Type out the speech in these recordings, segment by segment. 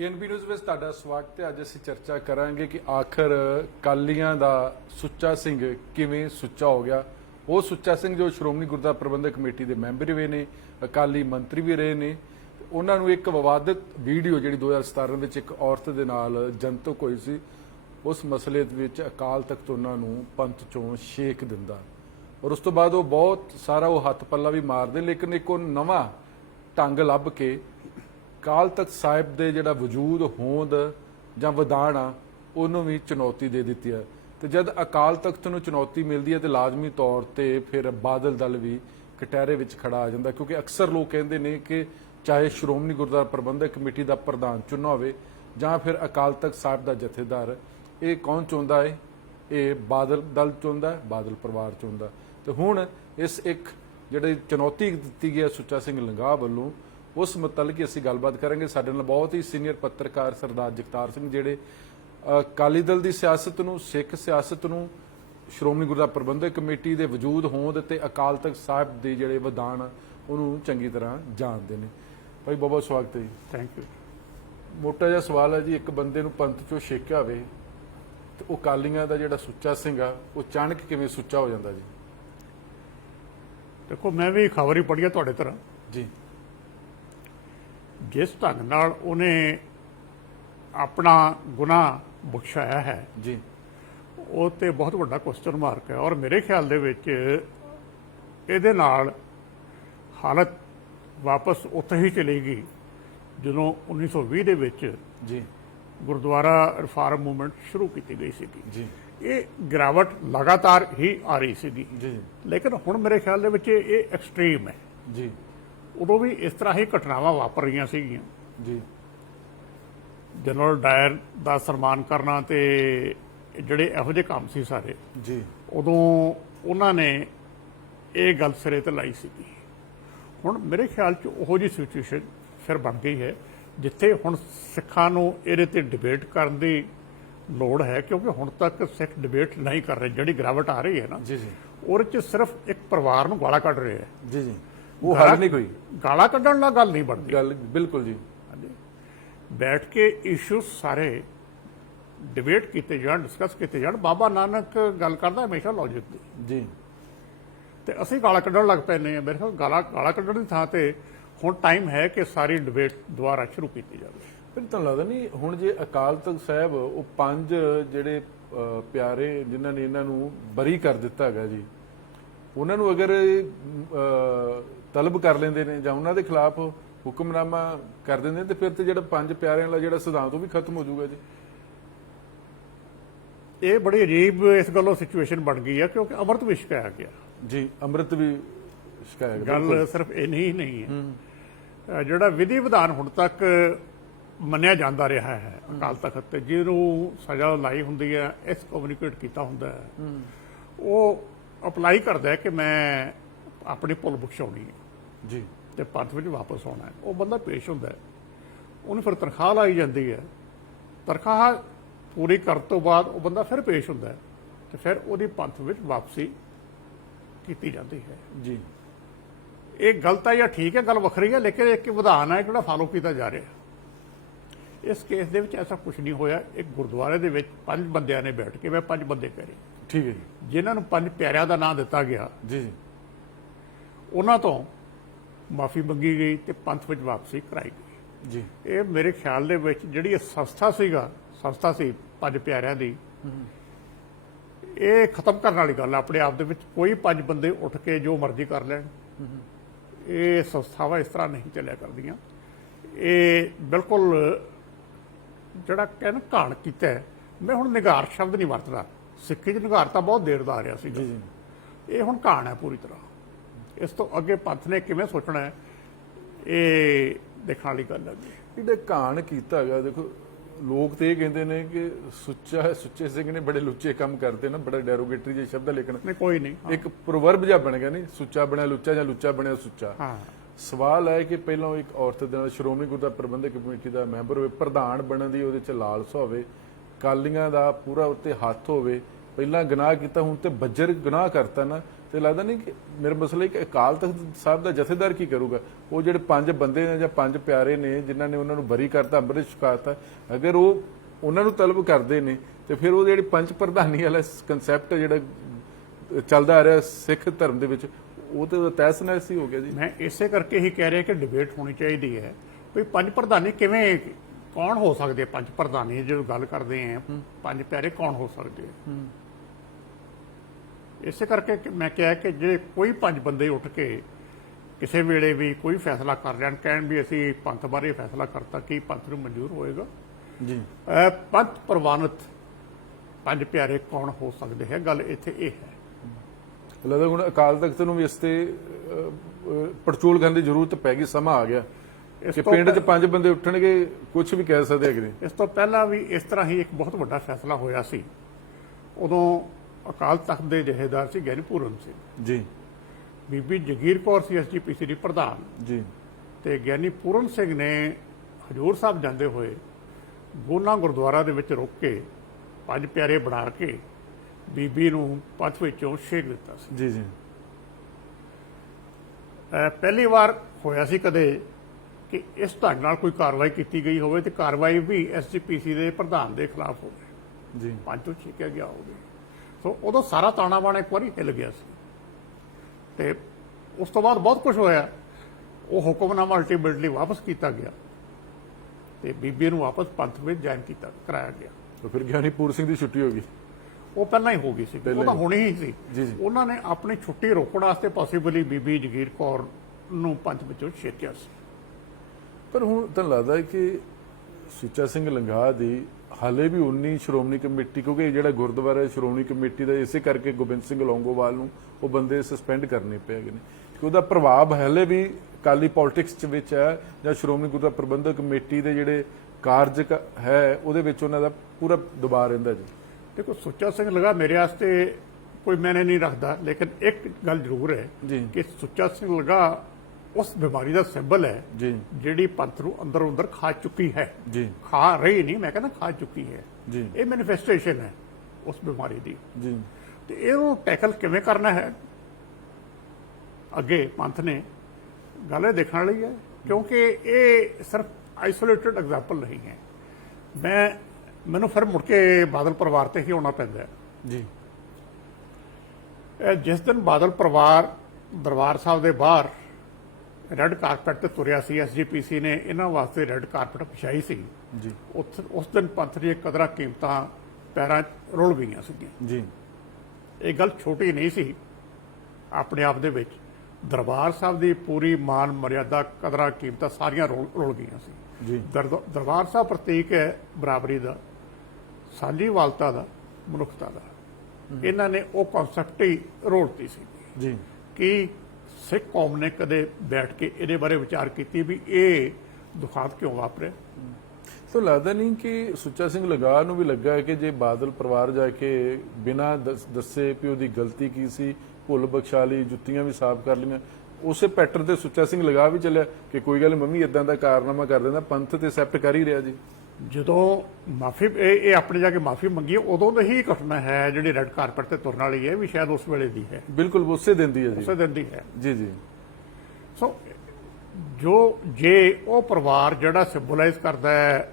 NB news ਵਿੱਚ ਤੁਹਾਡਾ ਸਵਾਗਤ ਹੈ। ਅੱਜ ਅਸੀਂ ਚਰਚਾ ਕਰਾਂਗੇ ਕਿ ਆਖਰ ਕਾਲੀਆਂ ਦਾ ਸੁੱਚਾ ਸਿੰਘ ਕਿਵੇਂ ਸੁੱਚਾ ਹੋ ਗਿਆ। ਉਹ ਸੁੱਚਾ ਸਿੰਘ ਜੋ ਸ਼੍ਰੋਮਣੀ ਗੁਰਦੁਆਰਾ ਪ੍ਰਬੰਧਕ ਕਮੇਟੀ ਦੇ ਮੈਂਬਰ ਵੀ ਨੇ, ਅਕਾਲੀ ਮੰਤਰੀ ਵੀ ਰਹੇ ਨੇ। ਉਹਨਾਂ ਨੂੰ ਇੱਕ ਵਿਵਾਦਿਤ ਵੀਡੀਓ ਜਿਹੜੀ 2017 ਵਿੱਚ ਇੱਕ ਔਰਤ ਦੇ ਨਾਲ ਜਨਤਕ ਹੋਈ ਸੀ, ਉਸ ਮਸਲੇ ਦੇ ਵਿੱਚ ਅਕਾਲ ਤਖਤ ਉਹਨਾਂ ਨੂੰ ਪੰਥ ਚੋਂ ਛੇਕ ਦਿੰਦਾ ਔਰ ਉਸ ਤੋਂ ਬਾਅਦ ਉਹ ਬਹੁਤ ਸਾਰਾ ਉਹ ਹੱਥ ਪੱਲਾ ਵੀ ਮਾਰਦੇ, ਲੇਕਿਨ ਇੱਕ ਉਹ ਨਵਾਂ ਢੰਗ ਲੱਭ ਕੇ ਅਕਾਲ ਤਖਤ ਸਾਹਿਬ ਦੇ ਜਿਹੜਾ ਵਜੂਦ ਹੋਂਦ ਜਾਂ ਵਿਧਾਨ ਆ ਉਹਨੂੰ ਵੀ ਚੁਣੌਤੀ ਦੇ ਦਿੱਤੀ ਹੈ। ਤੇ ਜਦ ਅਕਾਲ ਤਖਤ ਨੂੰ ਚੁਣੌਤੀ ਮਿਲਦੀ ਹੈ ਤੇ ਲਾਜ਼ਮੀ ਤੌਰ ਤੇ ਫਿਰ ਬਾਦਲ ਦਲ ਵੀ ਕਟਹਿਰੇ ਵਿੱਚ ਖੜਾ ਆ ਜਾਂਦਾ, ਕਿਉਂਕਿ ਅਕਸਰ ਲੋਕ ਕਹਿੰਦੇ ਨੇ ਕਿ ਚਾਹੇ ਸ਼੍ਰੋਮਣੀ ਗੁਰਦੁਆਰਾ ਪ੍ਰਬੰਧਕ ਕਮੇਟੀ ਦਾ ਪ੍ਰਧਾਨ ਚੁਣਨਾ ਹੋਵੇ ਜਾਂ ਫਿਰ ਅਕਾਲ ਤਖਤ ਸਾਹਿਬ ਦਾ ਜਥੇਦਾਰ, ਇਹ ਕੌਣ ਚੁਣਦਾ ਹੈ? ਇਹ ਬਾਦਲ ਦਲ ਚੁਣਦਾ, ਬਾਦਲ ਪਰਿਵਾਰ ਚੁਣਦਾ। ਤੇ ਹੁਣ ਇਸ ਇੱਕ ਜਿਹੜੀ ਚੁਣੌਤੀ ਦਿੱਤੀ ਗਈ ਹੈ ਸੁੱਚਾ ਸਿੰਘ ਲੰਗਾਹ ਵੱਲੋਂ, ਉਸ ਮੁਤਲਕ ਅਸੀਂ ਗੱਲਬਾਤ ਕਰਾਂਗੇ। ਸਾਡੇ ਨਾਲ ਬਹੁਤ ਹੀ ਸੀਨੀਅਰ ਪੱਤਰਕਾਰ ਸਰਦਾਰ ਜਗਤਾਰ ਸਿੰਘ, ਜਿਹੜੇ ਅਕਾਲੀ ਦਲ ਦੀ ਸਿਆਸਤ ਨੂੰ, ਸਿੱਖ ਸਿਆਸਤ ਨੂੰ, ਸ਼੍ਰੋਮਣੀ ਗੁਰਦੁਆਰਾ ਪ੍ਰਬੰਧਕ ਕਮੇਟੀ ਦੇ ਵਜੂਦ ਹੋਂਦ ਤੇ ਅਕਾਲ ਤਖਤ ਸਾਹਿਬ ਦੇ ਜਿਹੜੇ ਵਿਧਾਨ ਉਹਨੂੰ ਚੰਗੀ ਤਰ੍ਹਾਂ ਜਾਣਦੇ ਨੇ। ਭਾਈ ਬਹੁਤ ਬਹੁਤ ਸਵਾਗਤ ਹੈ ਜੀ। Thank you. ਮੋਟਾ ਜਿਹਾ ਸਵਾਲ ਹੈ ਜੀ, ਇੱਕ ਬੰਦੇ ਨੂੰ ਪੰਥ ਚੋਂ ਛੇਕਿਆ ਹੋਵੇ ਤੇ ਉਹ ਅਕਾਲੀਆਂ ਦਾ ਜਿਹੜਾ ਸੁੱਚਾ ਸਿੰਘ ਆ ਉਹ ਅਚਾਨਕ ਕਿਵੇਂ ਸੁੱਚਾ ਹੋ ਜਾਂਦਾ ਜੀ? ਦੇਖੋ, ਮੈਂ ਵੀ ਖਬਰ ਹੀ ਪੜ੍ਹੀ ਆ ਤੁਹਾਡੇ ਤਰ੍ਹਾਂ ਜੀ। ਜਿਸ ਢੰਗ ਨਾਲ ਉਹਨੇ ਆਪਣਾ ਗੁਨਾਹ ਬਖਸ਼ਾਇਆ ਹੈ ਜੀ, ਉਹ ਤੇ ਬਹੁਤ ਵੱਡਾ ਕੁਐਸਚਨ ਮਾਰਕ ਹੈ। ਔਰ ਮੇਰੇ ਖਿਆਲ ਦੇ ਵਿੱਚ ਇਹਦੇ ਨਾਲ ਹਾਲਤ ਵਾਪਸ ਉੱਥੇ ਹੀ ਚਲੀ ਗਈ ਜਦੋਂ 1920 ਦੇ ਵਿੱਚ ਜੀ ਗੁਰਦੁਆਰਾ ਰਿਫਾਰਮ ਮੂਵਮੈਂਟ ਸ਼ੁਰੂ ਕੀਤੀ ਗਈ ਸੀਗੀ। ਜੀ ਇਹ ਗਿਰਾਵਟ ਲਗਾਤਾਰ ਹੀ ਆ ਰਹੀ ਸੀਗੀ, ਜੀ ਲੇਕਿਨ ਹੁਣ ਮੇਰੇ ਖਿਆਲ ਦੇ ਵਿੱਚ ਇਹ ਐਕਸਟ੍ਰੀਮ ਹੈ। ਜੀ ਉਦੋਂ ਵੀ ਇਸ ਤਰ੍ਹਾਂ ਹੀ ਘਟਨਾਵਾਂ ਵਾਪਰ ਰਹੀਆਂ ਸੀਗੀਆਂ। ਜੀ ਜਨਰਲ ਡਾਇਰ ਦਾ ਸਨਮਾਨ ਕਰਨਾ ਤੇ ਜਿਹੜੇ ਇਹੋ ਜਿਹੇ ਕੰਮ ਸੀ ਸਾਰੇ, ਜੀ ਉਦੋਂ ਉਹਨਾਂ ਨੇ ਇਹ ਗੱਲ ਸਿਰੇ ਤੇ ਲਾਈ ਸੀਗੀ। ਹੁਣ ਮੇਰੇ ਖਿਆਲ 'ਚ ਉਹੋ ਜਿਹੀ ਸਿਚੁਏਸ਼ਨ ਫਿਰ ਬਣ ਗਈ ਹੈ ਜਿੱਥੇ ਹੁਣ ਸਿੱਖਾਂ ਨੂੰ ਇਹਦੇ ਤੇ ਡਿਬੇਟ ਕਰਨ ਦੀ ਲੋੜ ਹੈ, ਕਿਉਂਕਿ ਹੁਣ ਤੱਕ ਸਿੱਖ ਡਿਬੇਟ ਨਹੀਂ ਕਰ ਰਹੇ। ਜਿਹੜੀ ਗਿਰਾਵਟ ਆ ਰਹੀ ਹੈ ਨਾ, ਜੀ ਜੀ ਉਹਦੇ 'ਚ ਸਿਰਫ ਇੱਕ ਪਰਿਵਾਰ ਨੂੰ ਗਾਲਾਂ ਕੱਢ ਰਹੇ ਹੈ। ਜੀ ਜੀ ਉਹ ਹੱਲ ਨਹੀਂ ਕੋਈ ਗਾਲਾਂ ਕੱਢਣ ਨਾਲ ਗੱਲ ਨਹੀਂ ਬਣਦੀ। ਗੱਲ ਬਿਲਕੁਲ ਜੀ। ਬੈਠ ਕੇ ਇਸ਼ੂ ਸਾਰੇ ਡਿਬੇਟ ਕੀਤੇ ਜਾਣ, ਡਿਸਕਸ ਕੀਤੇ ਜਾਣ। ਬਾਬਾ ਨਾਨਕ ਗੱਲ ਕਰਦਾ ਹਮੇਸ਼ਾ ਲੌਜਿਕ ਦੀ, ਜੀ ਤੇ ਅਸੀਂ ਗਾਲਾਂ ਕੱਢਣ ਲੱਗ ਪੈਂਦੇ ਹਾਂ। ਮੇਰੇ ਖਿਆਲ ਗਾਲਾਂ ਕੱਢਣ ਦੀ ਥਾਂ ਤੇ ਹੁਣ ਟਾਈਮ ਹੈ ਕਿ ਸਾਰੀ ਡਿਬੇਟ ਦੁਬਾਰਾ ਸ਼ੁਰੂ ਕੀਤੀ ਜਾਵੇ। ਫਿਰ ਤੁਹਾਨੂੰ ਲੱਗਦਾ ਨਹੀਂ ਹੁਣ ਜੇ ਅਕਾਲ ਤਖਤ ਸਾਹਿਬ ਉਹ ਪੰਜ ਜਿਹੜੇ ਪਿਆਰੇ ਜਿਨ੍ਹਾਂ ਨੇ ਇਹਨਾਂ ਨੂੰ ਬਰੀ ਕਰ ਦਿੱਤਾ ਹੈਗਾ ਜੀ, ਉਹਨਾਂ ਨੂੰ ਅਗਰ ਤਲਬ ਕਰ ਲੈਂਦੇ ਨੇ ਜਾਂ ਉਹਨਾਂ ਦੇ ਖਿਲਾਫ ਹੁਕਮਨਾਮਾ ਕਰ ਦਿੰਦੇ ਨੇ ਤੇ ਫਿਰ ਤੇ ਜਿਹੜਾ ਪੰਜ ਪਿਆਰਿਆਂ ਵਾਲਾ ਜਿਹੜਾ ਸਿਧਾਂਤ ਉਹ ਵੀ ਖਤਮ ਹੋ ਜਾਊਗਾ ਜੀ। ਇਹ ਬੜੀ ਅਜੀਬ ਇਸ ਗੱਲੋਂ ਸਿਚੁਏਸ਼ਨ ਬਣ ਗਈ ਹੈ, ਕਿਉਂਕਿ ਅੰਮ੍ਰਿਤ ਵੀ ਛਕਾਇਆ ਗਿਆ ਜੀ, ਅੰਮ੍ਰਿਤ ਵੀ ਛਕਾਇਆ ਗਿਆ। ਗੱਲ ਸਿਰਫ ਇੰਨੀ ਹੀ ਨਹੀਂ ਹੈ। ਜਿਹੜਾ ਵਿਧੀ ਵਿਧਾਨ ਹੁਣ ਤੱਕ ਮੰਨਿਆ ਜਾਂਦਾ ਰਿਹਾ ਹੈ ਅਕਾਲ ਤਖਤ ਤੇ, ਜਿਹਨੂੰ ਸਜ਼ਾ ਲਾਈ ਹੁੰਦੀ ਹੈ, ਐਕਸਕਮਿਊਨੀਕੇਟ ਕੀਤਾ ਹੁੰਦਾ ਹੈ, ਉਹ ਅਪਲਾਈ ਕਰਦਾ ਹੈ ਕਿ ਮੈਂ ਆਪਣੀ ਭੁੱਲ ਬਖਸ਼ਾਉਣੀ ਹੈ ਜੀ ਤੇ ਪੰਥ ਵਿੱਚ ਵਾਪਸ ਆਉਣਾ ਹੈ। ਉਹ ਬੰਦਾ ਪੇਸ਼ ਹੁੰਦਾ ਹੈ, ਉਹਨੂੰ ਫਿਰ ਤਨਖਾਹ ਲਾਈ ਜਾਂਦੀ ਹੈ। ਤਨਖਾਹ ਪੂਰੀ ਕਰਨ ਤੋਂ ਬਾਅਦ ਉਹ ਬੰਦਾ ਫਿਰ ਪੇਸ਼ ਹੁੰਦਾ ਹੈ ਤੇ ਫਿਰ ਉਹਦੀ ਪੰਥ ਵਿੱਚ ਵਾਪਸੀ ਕੀਤੀ ਜਾਂਦੀ ਹੈ। ਜੀ ਇਹ ਗਲਤ ਹੈ ਜਾਂ ਠੀਕ ਹੈ, ਗੱਲ ਵੱਖਰੀ ਹੈ, ਲੇਕਿਨ ਇੱਕ ਵਿਧਾਨ ਹੈ ਜਿਹੜਾ ਫਾਲੋ ਕੀਤਾ ਜਾ ਰਿਹਾ। ਇਸ ਕੇਸ ਦੇ ਵਿੱਚ ਐਸਾ ਕੁਝ ਨਹੀਂ ਹੋਇਆ। ਇੱਕ ਗੁਰਦੁਆਰੇ ਦੇ ਵਿੱਚ ਪੰਜ ਬੰਦਿਆਂ ਨੇ ਬੈਠ ਕੇ, ਮੈਂ ਪੰਜ ਬੰਦੇ ਕਹਿ ਰਿਹਾ, ਠੀਕ ਹੈ ਜੀ, ਜਿਨ੍ਹਾਂ ਨੂੰ ਪੰਜ ਪਿਆਰਿਆਂ ਦਾ ਨਾਂ ਦਿੱਤਾ ਗਿਆ, ਜੀ ਜੀ ਉਹਨਾਂ ਤੋਂ ਮਾਫੀ ਮੰਗੀ ਗਈ ਤੇ ਪੰਥ ਵਿੱਚ ਵਾਪਸੀ ਕਰਾਈ ਗਈ। ਜੀ ਇਹ ਮੇਰੇ ਖਿਆਲ ਦੇ ਵਿੱਚ ਜਿਹੜੀ ਇਹ ਸੰਸਥਾ ਸੀ ਪੰਜ ਪਿਆਰਿਆਂ ਦੀ, ਇਹ ਖਤਮ ਕਰਨ ਵਾਲੀ ਗੱਲ ਆਪਣੇ ਆਪ ਦੇ ਵਿੱਚ। ਕੋਈ ਪੰਜ ਬੰਦੇ ਉੱਠ ਕੇ ਜੋ ਮਰਜ਼ੀ ਕਰ ਲੈਣ, ਇਹ ਸੰਸਥਾਵਾਂ ਇਸ ਤਰ੍ਹਾਂ ਨਹੀਂ ਚੱਲਿਆ ਕਰਦੀਆਂ। ਇਹ ਬਿਲਕੁਲ ਜਿਹੜਾ ਕਹਿੰਦਾ ਘਾਣ ਕੀਤਾ ਹੈ। ਮੈਂ ਹੁਣ ਨਿਗਾਰ ਸ਼ਬਦ ਨਹੀਂ ਵਰਤਦਾ, ਸਿੱਖੀ 'ਚ ਨਿਗਾਰ ਤਾਂ ਬਹੁਤ ਦੇਰ ਦਾ ਆ ਰਿਹਾ ਸੀ, ਇਹ ਹੁਣ ਘਾਣ ਹੈ ਪੂਰੀ ਤਰ੍ਹਾਂ। ਇਸ ਤੋਂ ਅੱਗੇ ਪੰਥ ਨੇ ਕਿਵੇਂ ਸੋਚਣਾ ਹੈ, ਇਹ ਦੇਖਣ ਵਾਲੀ ਗੱਲ ਹੈ। ਇਹਦਾ ਘਾਣ ਕੀਤਾ ਹੈਗਾ, ਦੇਖੋ ਲੋਕ ਤੇ ਇਹ ਕਹਿੰਦੇ ਨੇ ਕਿ ਸੁੱਚੇ ਸਿੰਘ ਨੇ ਬੜੇ ਲੁੱਚੇ ਕੰਮ ਕਰਦੇ ਨਾ, ਬੜਾ ਡੈਰੋਗੇਟਰੀ ਜਿਹੇ ਸ਼ਬਦ ਲਿਖਣ। ਨਹੀਂ, ਕੋਈ ਨਹੀਂ, ਇੱਕ ਪ੍ਰੋਵਰਬ ਜਿਹਾ ਬਣ ਗਿਆ, ਨਹੀਂ ਸੁੱਚਾ ਬਣਿਆ ਲੁੱਚਾ ਜਾਂ ਲੁੱਚਾ ਬਣਿਆ ਸੁੱਚਾ। ਹਾਂ, ਸਵਾਲ ਹੈ ਕਿ ਪਹਿਲਾਂ ਇੱਕ ਔਰਤ ਦੇ ਨਾਲ ਸ਼੍ਰੋਮਣੀ ਗੁਰਦੁਆਰਾ ਪ੍ਰਬੰਧਕ ਕਮੇਟੀ ਦਾ ਮੈਂਬਰ ਹੋਵੇ, ਪ੍ਰਧਾਨ ਬਣਨ ਦੀ ਉਹਦੇ 'ਚ ਲਾਲਸਾ ਹੋਵੇ, ਕਾਲੀਆਂ ਦਾ ਪੂਰਾ ਉੱਤੇ ਹੱਥ ਹੋਵੇ, ਪਹਿਲਾਂ ਗੁਨਾਹ ਕੀਤਾ ਹੁਣ ਤੇ ਬੱਜਰ ਗੁਨਾਹ ਕਰਤਾ ਨਾ, ਤੇ ਲੱਗਦਾ ਨਹੀਂ ਕਿ ਮੇਰਾ ਮਸਲਾ ਇੱਕ ਅਕਾਲ ਤਖਤ ਸਾਹਿਬ ਦਾ ਜਥੇਦਾਰ ਕੀ ਕਰੂਗਾ? ਉਹ ਜਿਹੜੇ 5 ਬੰਦੇ ਨੇ ਜਾਂ 5 ਪਿਆਰੇ ਨੇ ਜਿਨ੍ਹਾਂ ਨੇ ਉਹਨਾਂ ਨੂੰ ਬਰੀ ਕਰਤਾ, ਅੰਮ੍ਰਿਤ ਛਕਾਤਾ, ਅਗਰ ਉਹ ਉਹਨਾਂ ਨੂੰ ਤਲਬ ਕਰਦੇ ਨੇ ਤੇ ਫਿਰ ਉਹ ਜਿਹੜੀ ਪੰਜ ਪ੍ਰਧਾਨੀ ਵਾਲਾ ਕਨਸੈਪਟ ਜਿਹੜਾ ਚੱਲਦਾ ਆ ਰਿਹਾ ਸਿੱਖ ਧਰਮ ਦੇ ਵਿੱਚ, ਉਹ ਤਾਂ ਤਹਿਸ ਨਹਿਸ ਹੀ ਹੋ ਗਿਆ ਜੀ। ਮੈਂ ਇਸੇ ਕਰਕੇ ਹੀ ਕਹਿ ਰਿਹਾ ਕਿ ਡਿਬੇਟ ਹੋਣੀ ਚਾਹੀਦੀ ਹੈ ਵੀ ਪੰਜ ਪ੍ਰਧਾਨੀ ਕਿਵੇਂ, ਕੌਣ ਹੋ ਸਕਦੇ ਪੰਜ ਪ੍ਰਧਾਨੀ, ਜਦੋਂ ਗੱਲ ਕਰਦੇ ਆ ਪੰਜ ਪਿਆਰੇ ਕੌਣ ਹੋ ਸਕਦੇ ਆ। ਇਸੇ ਕਰਕੇ ਮੈਂ ਕਿਹਾ ਕਿ ਜੇ ਕੋਈ ਪੰਜ ਬੰਦੇ ਉੱਠ ਕੇ ਕਿਸੇ ਵੇਲੇ ਵੀ ਕੋਈ ਫੈਸਲਾ ਕਰ ਲੈਣ, ਕਹਿਣ ਵੀ ਅਸੀਂ ਪੰਥ ਬਾਰੇ ਫੈਸਲਾ ਕਰਤਾ, ਕੀ ਪੰਥ ਨੂੰ ਮਨਜ਼ੂਰ ਹੋਏਗਾ ਜੀ? ਪੰਥ ਪ੍ਰਵਾਨਿਤ ਪੰਜ ਪਿਆਰੇ ਕੌਣ ਹੋ ਸਕਦੇ ਹੈ, ਗੱਲ ਇੱਥੇ ਇਹ ਹੈ। ਲੱਗਦਾ ਹੁਣ ਅਕਾਲ ਤਖਤ ਨੂੰ ਵੀ ਇਸ ਤੇ ਪੜਚੋਲ ਕਰਨ ਦੀ ਜ਼ਰੂਰਤ ਪੈ ਗਈ, ਸਮਾਂ ਆ ਗਿਆ ਕਿ ਪਿੰਡ 'ਚ 5 ਬੰਦੇ ਉੱਠਣਗੇ, ਕੁਝ ਵੀ ਕਹਿ ਸਕਦੇ ਅਗਲੇ। ਇਸ ਤੋਂ ਪਹਿਲਾਂ ਵੀ ਇਸ ਤਰ੍ਹਾਂ ਹੀ ਇੱਕ ਬਹੁਤ ਵੱਡਾ ਫੈਸਲਾ ਹੋਇਆ ਸੀ। ਉਦੋਂ ਅਕਾਲ ਤਖਤ ਦੇ ਜਥੇਦਾਰ ਸੀ ਗਿਆਨੀ ਪੂਰਨ ਸਿੰਘ ਜੀ, ਬੀਬੀ ਜਗੀਰ ਕੌਰ ਸੀ SGPC ਦੀ ਪ੍ਰਧਾਨ ਜੀ, ਤੇ ਗਿਆਨੀ ਪੂਰਨ ਸਿੰਘ ਨੇ ਹਜੂਰ ਸਾਹਿਬ ਜਾਂਦੇ ਹੋਏ ਗੋਨਾ ਗੁਰਦੁਆਰਾ ਦੇ ਵਿੱਚ ਰੁਕ ਕੇ ਪੰਜ ਪਿਆਰੇ ਬਣਾ ਕੇ ਬੀਬੀ ਨੂੰ ਪੰਥ ਵਿੱਚੋਂ ਛੇਕ ਦਿੱਤਾ ਸੀ। ਜੀ ਜੀ, ਪਹਿਲੀ ਵਾਰ ਹੋਇਆ ਸੀ ਕਦੇ ਕਿ ਇਸ ਢੰਗ ਨਾਲ ਕੋਈ ਕਾਰਵਾਈ ਕੀਤੀ ਗਈ ਹੋਵੇ ਤੇ ਕਾਰਵਾਈ ਵੀ SGPC ਦੇ ਪ੍ਰਧਾਨ ਦੇ ਖਿਲਾਫ ਹੋਵੇ, ਜੀ, ਪੰਜ ਤੋਂ ਛੇਕਿਆ ਗਿਆ ਹੋਵੇ। ਸੋ ਉਦੋਂ ਸਾਰਾ ਤਾਣਾ ਬਾਣਾ ਇੱਕ ਵਾਰੀ ਹਿੱਲ ਗਿਆ ਸੀ ਤੇ ਉਸ ਤੋਂ ਬਾਅਦ ਬਹੁਤ ਕੁਝ ਹੋਇਆ। ਉਹ ਹੁਕਮਨਾਮਾ ਅਲਟੀਮੇਟਲੀ ਵਾਪਸ ਕੀਤਾ ਗਿਆ ਤੇ ਬੀਬੀ ਨੂੰ ਵਾਪਸ ਪੰਥ ਵਿੱਚ ਜੁਆਇਨ ਕਰਾਇਆ ਗਿਆ। ਤਾਂ ਫਿਰ ਗਿਆਨੀਪੁਰ ਸਿੰਘ ਦੀ ਛੁੱਟੀ ਹੋ ਗਈ। ਉਹ ਪਹਿਲਾਂ ਹੀ ਹੋ ਗਈ ਸੀ, ਉਹ ਤਾਂ ਹੋਣੀ ਹੀ ਸੀ। ਜੀ ਜੀ, ਉਹਨਾਂ ਨੇ ਆਪਣੀ ਛੁੱਟੀ ਰੋਕਣ ਵਾਸਤੇ ਪੋਸੀਬਲੀ ਬੀਬੀ ਜਗੀਰ ਕੌਰ ਨੂੰ ਪੰਥ ਵਿੱਚੋਂ ਛੇਕਿਆ ਸੀ। ਪਰ ਹੁਣ ਤਾਂ ਲੱਗਦਾ ਹੈ ਕਿ ਸੁੱਚਾ ਸਿੰਘ ਲੰਗਾਹ ਦੀ ਹਾਲੇ ਵੀ 19 ਸ਼੍ਰੋਮਣੀ ਕਮੇਟੀ, ਕਿਉਂਕਿ ਜਿਹੜਾ ਗੁਰਦੁਆਰਾ ਸ਼੍ਰੋਮਣੀ ਕਮੇਟੀ ਦਾ ਇਸੇ ਕਰਕੇ ਗੋਬਿੰਦ ਸਿੰਘ ਲੌਂਗੋਵਾਲ ਨੂੰ ਉਹ ਬੰਦੇ ਸਸਪੈਂਡ ਕਰਨੇ ਪਏ ਨੇ, ਕਿ ਉਹਦਾ ਪ੍ਰਭਾਵ ਹਾਲੇ ਵੀ ਅਕਾਲੀ ਪੋਲਿਟਿਕਸ ਚ ਵਿੱਚ ਹੈ, ਜਾਂ ਸ਼੍ਰੋਮਣੀ ਗੁਰਦੁਆਰਾ ਪ੍ਰਬੰਧਕ ਕਮੇਟੀ ਦੇ ਜਿਹੜੇ ਕਾਰਜ ਹੈ ਉਹਦੇ ਵਿੱਚ ਉਹਨਾਂ ਦਾ ਪੂਰਾ ਦਬਾਅ ਰਹਿੰਦਾ ਜੀ। ਦੇਖੋ, ਸੁੱਚਾ ਸਿੰਘ ਲੰਗਾਹ ਮੇਰੇ ਵਾਸਤੇ ਕੋਈ ਮੈਨੇ ਨਹੀਂ ਰੱਖਦਾ, ਲੇਕਿਨ ਇੱਕ ਗੱਲ ਜ਼ਰੂਰ ਹੈ ਜੀ ਕਿ ਸੁੱਚਾ ਸਿੰਘ ਲੰਗਾਹ ਉਸ ਬਿਮਾਰੀ ਦਾ ਸਿੰਬਲ ਹੈ ਜੀ, ਜਿਹੜੀ ਪੰਥ ਨੂੰ ਅੰਦਰ ਅੰਦਰ ਖਾ ਚੁੱਕੀ ਹੈ। ਜੀ ਖਾ ਰਹੀ ਨਹੀਂ, ਮੈਂ ਕਹਿੰਦਾ ਖਾ ਚੁੱਕੀ ਹੈ। ਜੀ, ਇਹ ਮੈਨੀਫੈਸਟੇਸ਼ਨ ਹੈ ਉਸ ਬਿਮਾਰੀ ਦੀ। ਜੀ, ਤੇ ਇਹਨੂੰ ਟੈਕਲ ਕਿਵੇਂ ਕਰਨਾ ਹੈ ਅੱਗੇ ਪੰਥ ਨੇ, ਗੱਲ ਇਹ ਦੇਖਣ ਲਈ ਹੈ, ਕਿਉਂਕਿ ਇਹ ਸਿਰਫ ਆਈਸੋਲੇਟਡ ਐਗਜ਼ਾਮਪਲ ਨਹੀਂ ਹੈ। ਮੈਨੂੰ ਫਿਰ ਮੁੜ ਕੇ ਬਾਦਲ ਪਰਿਵਾਰ ਤੇ ਹੀ ਆਉਣਾ ਪੈਂਦਾ ਹੈ ਜੀ। ਜਿਸ ਦਿਨ ਬਾਦਲ ਪਰਿਵਾਰ ਦਰਬਾਰ ਸਾਹਿਬ ਦੇ ਬਾਹਰ ਰੈੱਡ ਕਾਰਪੈਟ ਤੇ ਤੁਰਿਆ ਸੀ, SGPC ਨੇ ਇਹਨਾਂ ਵਾਸਤੇ ਰੈੱਡ ਕਾਰਪੈਟ ਵਿਛਾਈ ਸੀ ਜੀ, ਉਸ ਦਿਨ ਪੰਥ ਦੀਆਂ ਕਦਰਾਂ ਕੀਮਤਾਂ ਪੈਰਾਂ 'ਚ ਰੁਲ ਗਈਆਂ ਸੀਗੀਆਂ। ਜੀ, ਇਹ ਗੱਲ ਛੋਟੀ ਨਹੀਂ ਸੀ ਆਪਣੇ ਆਪ ਦੇ ਵਿੱਚ। ਦਰਬਾਰ ਸਾਹਿਬ ਦੀ ਪੂਰੀ ਮਾਨ ਮਰਿਆਦਾ ਕਦਰਾਂ ਕੀਮਤਾਂ ਸਾਰੀਆਂ ਰੁਲ ਗਈਆਂ ਸੀ ਜੀ। ਦਰਬਾਰ ਸਾਹਿਬ ਪ੍ਰਤੀਕ ਹੈ ਬਰਾਬਰੀ ਦਾ, ਸਾਂਝੀਵਾਲਤਾ ਦਾ, ਮਨੁੱਖਤਾ ਦਾ। ਇਹਨਾਂ ਨੇ ਉਹ ਕਨਸੈਪਟ ਹੀ ਰੋੜਤੀ ਸੀ ਜੀ, ਕਿ ਸਿੱਖ ਕੌਮ ਨੇ ਕਦੇ ਬੈਠ ਕੇ ਇਹਦੇ ਬਾਰੇ ਵਿਚਾਰ ਕੀਤੀ ਵੀ ਇਹ ਦੁਖਾਂਤ ਕਿਉਂ ਵਾਪਰਿਆ। ਸੋ ਲੱਗਦਾ ਨਹੀਂ ਕਿ ਸੁੱਚਾ ਸਿੰਘ ਲੰਗਾਹ ਨੂੰ ਵੀ ਲੱਗਾ ਹੈ ਕਿ ਜੇ ਬਾਦਲ ਪਰਿਵਾਰ ਜਾ ਕੇ ਬਿਨਾਂ ਦੱਸੇ ਵੀ ਉਹਦੀ ਗਲਤੀ ਕੀ ਸੀ, ਭੁੱਲ ਬਖਸ਼ਾ ਲਈ, ਜੁੱਤੀਆਂ ਵੀ ਸਾਫ਼ ਕਰ ਲਈਆਂ, ਉਸੇ ਪੈਟਰਨ ਤੇ ਸੁੱਚਾ ਸਿੰਘ ਲੰਗਾਹ ਵੀ ਚੱਲਿਆ ਕਿ ਕੋਈ ਗੱਲ ਮੰਮੀ ਇਦਾਂ ਦਾ ਕਾਰਨਾਮਾ ਕਰ ਦਿੰਦਾ, ਪੰਥ ਤੇ ਐਕਸੈਪਟ ਕਰ ਹੀ ਰਿਹਾ ਜੀ। ਜਦੋਂ ਮਾਫੀ ਇਹ ਆਪਣੇ ਜਾ ਕੇ ਮਾਫੀ ਮੰਗੀ, ਉਦੋਂ ਦਾ ਹੀ ਘਟਨਾ ਹੈ ਜਿਹੜੀ ਰੈੱਡ ਕਾਰਪੈਟ ਤੇ ਤੁਰਨ ਵਾਲੀ ਹੈ, ਵੀ ਸ਼ਾਇਦ ਉਸ ਵੇਲੇ ਦੀ ਹੈ। ਬਿਲਕੁਲ ਉਸੇ ਦਿਨ ਦੀ ਹੈ ਜੀ, ਉਸੇ ਦਿਨ ਦੀ ਹੈ। ਜੀ ਜੀ। ਸੋ ਜੇ ਉਹ ਪਰਿਵਾਰ ਜਿਹੜਾ ਸਿੰਬਲਾਈਜ਼ ਕਰਦਾ ਹੈ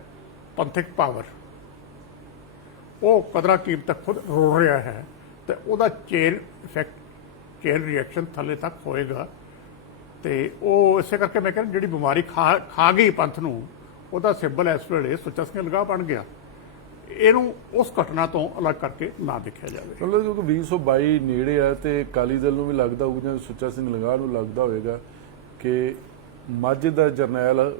ਪੰਥਕ ਪਾਵਰ, ਉਹ ਕਦਰਾਂ ਕੀਮਤਾਂ ਖੁਦ ਰੋੜ ਰਿਹਾ ਹੈ, ਤੇ ਉਹਦਾ ਚੇਨ ਇਫੈਕਟ, ਚੇਨ ਰਿਐਕਸ਼ਨ ਥੱਲੇ ਤੱਕ ਹੋਏਗਾ। ਤੇ ਉਹ ਇਸੇ ਕਰਕੇ ਮੈਂ ਕਹਿੰਦਾ ਜਿਹੜੀ ਬਿਮਾਰੀ ਖਾ ਗਈ ਪੰਥ ਨੂੰ, ਉਹਦਾ ਸਿੰਬਲ ਇਸ ਵੇਲੇ ਸੁੱਚਾ ਸਿੰਘ ਲੰਗਾਹ ਬਣ ਗਿਆ। ਇਹਨੂੰ ਉਸ ਘਟਨਾ ਤੋਂ ਅਲੱਗ ਕਰਕੇ ਨਾ ਦੇਖਿਆ ਜਾਵੇ। ਮਤਲਬ ਕਿਉਂਕਿ 2022 ਨੇੜੇ ਆ ਤੇ ਅਕਾਲੀ ਦਲ ਨੂੰ ਵੀ ਲੱਗਦਾ ਹੋਊਗਾ, ਜਾਂ ਸੁੱਚਾ ਸਿੰਘ ਲੰਗਾਹ ਨੂੰ ਲੱਗਦਾ ਹੋਵੇਗਾ ਕਿ ਮਾਝੇ ਦਾ ਜਰਨੈਲ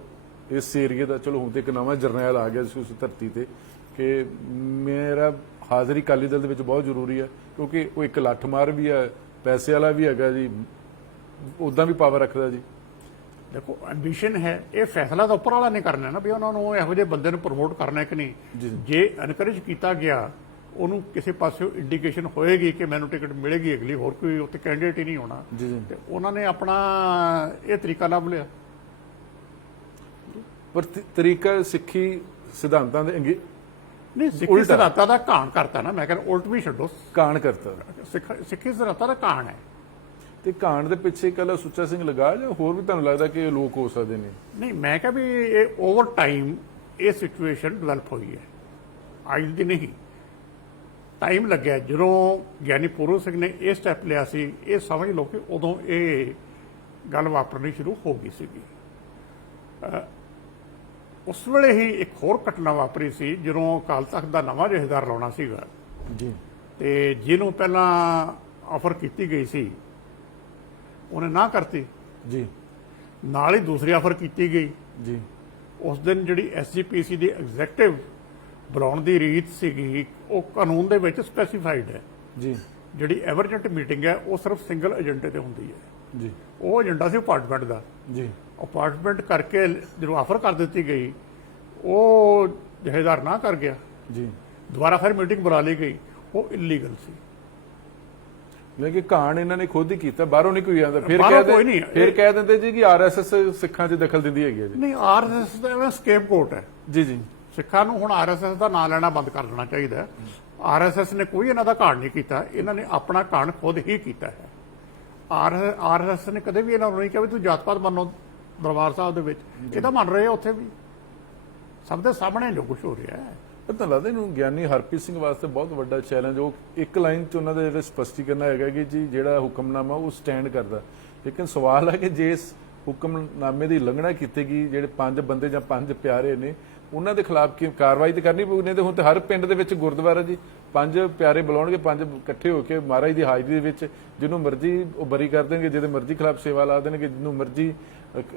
ਇਸ ਏਰੀਏ ਦਾ, ਚਲੋ ਹੁਣ ਤੇ ਇੱਕ ਨਵਾਂ ਜਰਨੈਲ ਆ ਗਿਆ ਸੀ ਉਸ ਧਰਤੀ ਤੇ, ਕਿ ਮੇਰਾ ਹਾਜ਼ਰੀ ਅਕਾਲੀ ਦਲ ਦੇ ਵਿੱਚ ਬਹੁਤ ਜ਼ਰੂਰੀ ਹੈ, ਕਿਉਂਕਿ ਉਹ ਇੱਕ ਲੱਠ ਮਾਰ ਵੀ ਹੈ, ਪੈਸੇ ਵਾਲਾ ਵੀ ਹੈਗਾ ਜੀ, ਉਦਾਂ ਵੀ ਪਾਵਰ ਰੱਖਦਾ ਜੀ। ਦੇਖੋ, ਐਂਬੀਸ਼ਨ ਹੈ, ਇਹ ਫੈਸਲਾ ਤਾਂ ਉੱਪਰ ਵਾਲਾ ਨਹੀਂ ਕਰਨਾ ਨਾ ਵੀ ਉਹਨਾਂ ਨੂੰ ਇਹੋ ਜਿਹੇ ਬੰਦੇ ਨੂੰ ਪ੍ਰਮੋਟ ਕਰਨਾ ਕਿ ਨਹੀਂ। ਜੇ ਐਨਕਰੇਜ ਕੀਤਾ ਗਿਆ, ਉਹਨੂੰ ਕਿਸੇ ਪਾਸਿਓਂ ਇੰਡੀਕੇਸ਼ਨ ਹੋਏਗੀ ਕਿ ਮੈਨੂੰ ਟਿਕਟ ਮਿਲੇਗੀ ਅਗਲੀ, ਹੋਰ ਕੋਈ ਉੱਥੇ ਕੈਂਡੀਡੇਟ ਹੀ ਨਹੀਂ ਹੋਣਾ, ਤੇ ਉਹਨਾਂ ਨੇ ਆਪਣਾ ਇਹ ਤਰੀਕਾ ਲੱਭ ਲਿਆ। ਪਰ ਤਰੀਕਾ ਸਿੱਖੀ ਸਿਧਾਂਤਾਂ ਦੇ ਨਹੀਂ, ਸਿੱਖੀ ਸਿਧਾਂਤਾਂ ਦਾ ਘਾਣ ਕਰਤਾ ਨਾ। ਮੈਂ ਕਹਿੰਦਾ ਉਲਟ ਵੀ ਛੱਡੋ, ਕਾਣ ਕਰਤਾ। ਸਿੱਖੀ ਸਿਧਾਂਤਾਂ ਦਾ ਘਾਣ ਹੈ। ਤੇ ਕਾਂਡ ਦੇ ਪਿੱਛੇ ਇਕੱਲਾ ਸੁੱਚਾ ਸਿੰਘ ਲਗਾ ਜਾਂ ਹੋਰ ਵੀ ਤੁਹਾਨੂੰ ਲੱਗਦਾ ਕਿ ਇਹ ਲੋਕ ਹੋ ਸਕਦੇ ਨੇ? ਨਹੀਂ, ਮੈਂ ਕਿਹਾ ਵੀ ਇਹ ਓਵਰ ਟਾਈਮ ਇਹ ਸਿਚੁਏਸ਼ਨ ਡਿਵੈਲਪ ਹੋਈ ਹੈ, ਅੱਜ ਦੀ ਨਹੀਂ। ਟਾਈਮ ਲੱਗਿਆ ਜਦੋਂ ਗਿਆਨੀ ਪੂਰਨ ਸਿੰਘ ਨੇ ਇਹ ਸਟੈਪ ਲਿਆ ਸੀ, ਇਹ ਸਮਝ ਲਓ ਕਿ ਉਦੋਂ ਇਹ ਗੱਲ ਵਾਪਰਨੀ ਸ਼ੁਰੂ ਹੋ ਗਈ ਸੀਗੀ। ਉਸ ਵੇਲੇ ਹੀ ਇੱਕ ਹੋਰ ਘਟਨਾ ਵਾਪਰੀ ਸੀ ਜਦੋਂ ਅਕਾਲ ਤਖਤ ਦਾ ਨਵਾਂ ਜਥੇਦਾਰ ਲਾਉਣਾ ਸੀਗਾ ਜੀ, ਤੇ ਜਿਹਨੂੰ ਪਹਿਲਾਂ ਆਫਰ ਕੀਤੀ ਗਈ ਸੀ ਉਹਨੇ ਨਾ ਕਰਤੀ, ਜੀ, ਨਾਲ ਹੀ ਦੂਸਰੀ ਆਫਰ ਕੀਤੀ ਗਈ। ਜੀ, ਉਸ ਦਿਨ ਜਿਹੜੀ ਐਸਜੀਪੀਸੀ ਦੀ ਐਗਜ਼ੈਕਟਿਵ ਬੁਲਾਉਣ ਦੀ ਰੀਤ ਸੀਗੀ ਉਹ ਕਾਨੂੰਨ ਦੇ ਵਿੱਚ ਸਪੈਸੀਫਾਈਡ ਹੈ। ਜੀ, ਜਿਹੜੀ ਐਮਰਜੈਂਟ ਮੀਟਿੰਗ ਹੈ ਉਹ ਸਿਰਫ ਸਿੰਗਲ ਏਜੰਡੇ ਤੇ ਹੁੰਦੀ ਹੈ। ਜੀ, ਉਹ ਏਜੰਡਾ ਸੀ ਅਪਾਰਟਮੈਂਟ ਦਾ। ਜੀ, ਅਪਾਰਟਮੈਂਟ ਕਰਕੇ ਜਦੋਂ ਆਫਰ ਕਰ ਦਿੱਤੀ ਗਈ ਉਹ ਜਥੇਦਾਰ ਨਾ ਕਰ ਗਿਆ, ਜੀ। ਦੁਬਾਰਾ ਫਿਰ ਮੀਟਿੰਗ ਬੁਲਾ ਲਈ ਗਈ, ਉਹ ਇਲੀਗਲ ਸੀ। ਲੇਕਿਨ ਕਾਂਡ ਇਹਨਾਂ ਨੇ ਖੁਦ ਹੀ ਕੀਤਾ, ਬਾਹਰੋਂ ਨਹੀਂ ਕੋਈ ਆਉਂਦਾ। ਫਿਰ ਬਾਹਰੋਂ ਕੋਈ ਨਹੀਂ। ਫਿਰ ਕਹਿ ਦਿੰਦੇ ਜੀ ਕਿ ਆਰਐਸਐਸ ਸਿੱਖਾਂ 'ਚ ਦਖਲ ਦਿੰਦੀ ਹੈਗੀ ਹੈ ਜੀ। ਨਹੀਂ, ਆਰਐਸਐਸ ਦਾ ਐਵੇਂ ਸਕੇਪਗੋਟ ਹੈ। ਜੀ, ਜੀ, ਸਿੱਖਾਂ ਨੂੰ ਹੁਣ ਆਰਐਸਐਸ ਦਾ ਨਾਂ ਲੈਣਾ ਬੰਦ ਕਰ ਦੇਣਾ ਚਾਹੀਦਾ ਹੈ। ਆਰਐਸਐਸ ਨੇ ਕੋਈ ਇਹਨਾਂ ਦਾ ਕਾਂਡ ਨਹੀਂ ਕੀਤਾ, ਇਹਨਾਂ ਨੇ ਆਪਣਾ ਕਾਂਡ ਖੁਦ ਹੀ ਕੀਤਾ ਹੈ। ਆਰਐਸਐਸ ਨੇ ਕਦੇ ਵੀ ਇਹਨਾਂ ਨੂੰ ਨਹੀਂ ਕਿਹਾ ਵੀ ਤੂੰ ਜਾਤ ਪਾਤ ਮੰਨੋ ਦਰਬਾਰ ਸਾਹਿਬ ਦੇ ਵਿੱਚ, ਇਹ ਤਾਂ ਮੰਨ ਰਹੇ ਆ ਉੱਥੇ ਵੀ, ਸਭ ਦੇ ਸਾਹਮਣੇ ਜੋ ਕੁਝ ਹੋ ਰਿਹਾ ਹੈ। ਪਤਾ ਲੱਗਦਾ ਇਹਨੂੰ ਗਿਆਨੀ ਹਰਪ੍ਰੀਤ ਸਿੰਘ ਵਾਸਤੇ ਬਹੁਤ ਵੱਡਾ ਚੈਲੰਜ, ਉਹ ਇੱਕ ਲਾਈਨ 'ਚ ਉਹਨਾਂ ਦੇ ਸਪਸ਼ਟੀਕਰਨ ਹੈਗਾ ਕਿ ਜੀ ਜਿਹੜਾ ਹੁਕਮਨਾਮਾ ਉਹ ਸਟੈਂਡ ਕਰਦਾ। ਲੇਕਿਨ ਸਵਾਲ ਹੈ ਕਿ ਜੇ ਇਸ ਹੁਕਮਨਾਮੇ ਦੀ ਉਲੰਘਣਾ ਕੀਤੀ ਗਈ, ਜਿਹੜੇ 5 ਬੰਦੇ ਜਾਂ 5 ਪਿਆਰੇ ਨੇ ਉਹਨਾਂ ਦੇ ਖਿਲਾਫ ਕੀ ਕਾਰਵਾਈ ਤੇ ਕਰਨੀ ਪਊਗੀ। ਨਹੀਂ ਤੇ ਹੁਣ ਤੇ ਹਰ ਪਿੰਡ ਦੇ ਵਿੱਚ ਗੁਰਦੁਆਰਾ ਜੀ 5 ਪਿਆਰੇ ਬੁਲਾਉਣਗੇ, 5 ਇਕੱਠੇ ਹੋ ਕੇ ਮਹਾਰਾਜ ਦੀ ਹਾਜ਼ਰੀ ਦੇ ਵਿੱਚ ਜਿਹਨੂੰ ਮਰਜ਼ੀ ਉਹ ਬਰੀ ਕਰ ਦੇਣਗੇ, ਜਿਹਦੇ ਮਰਜ਼ੀ ਖਿਲਾਫ ਸੇਵਾ ਲਾ ਦੇਣਗੇ, ਜਿਹਨੂੰ ਮਰਜ਼ੀ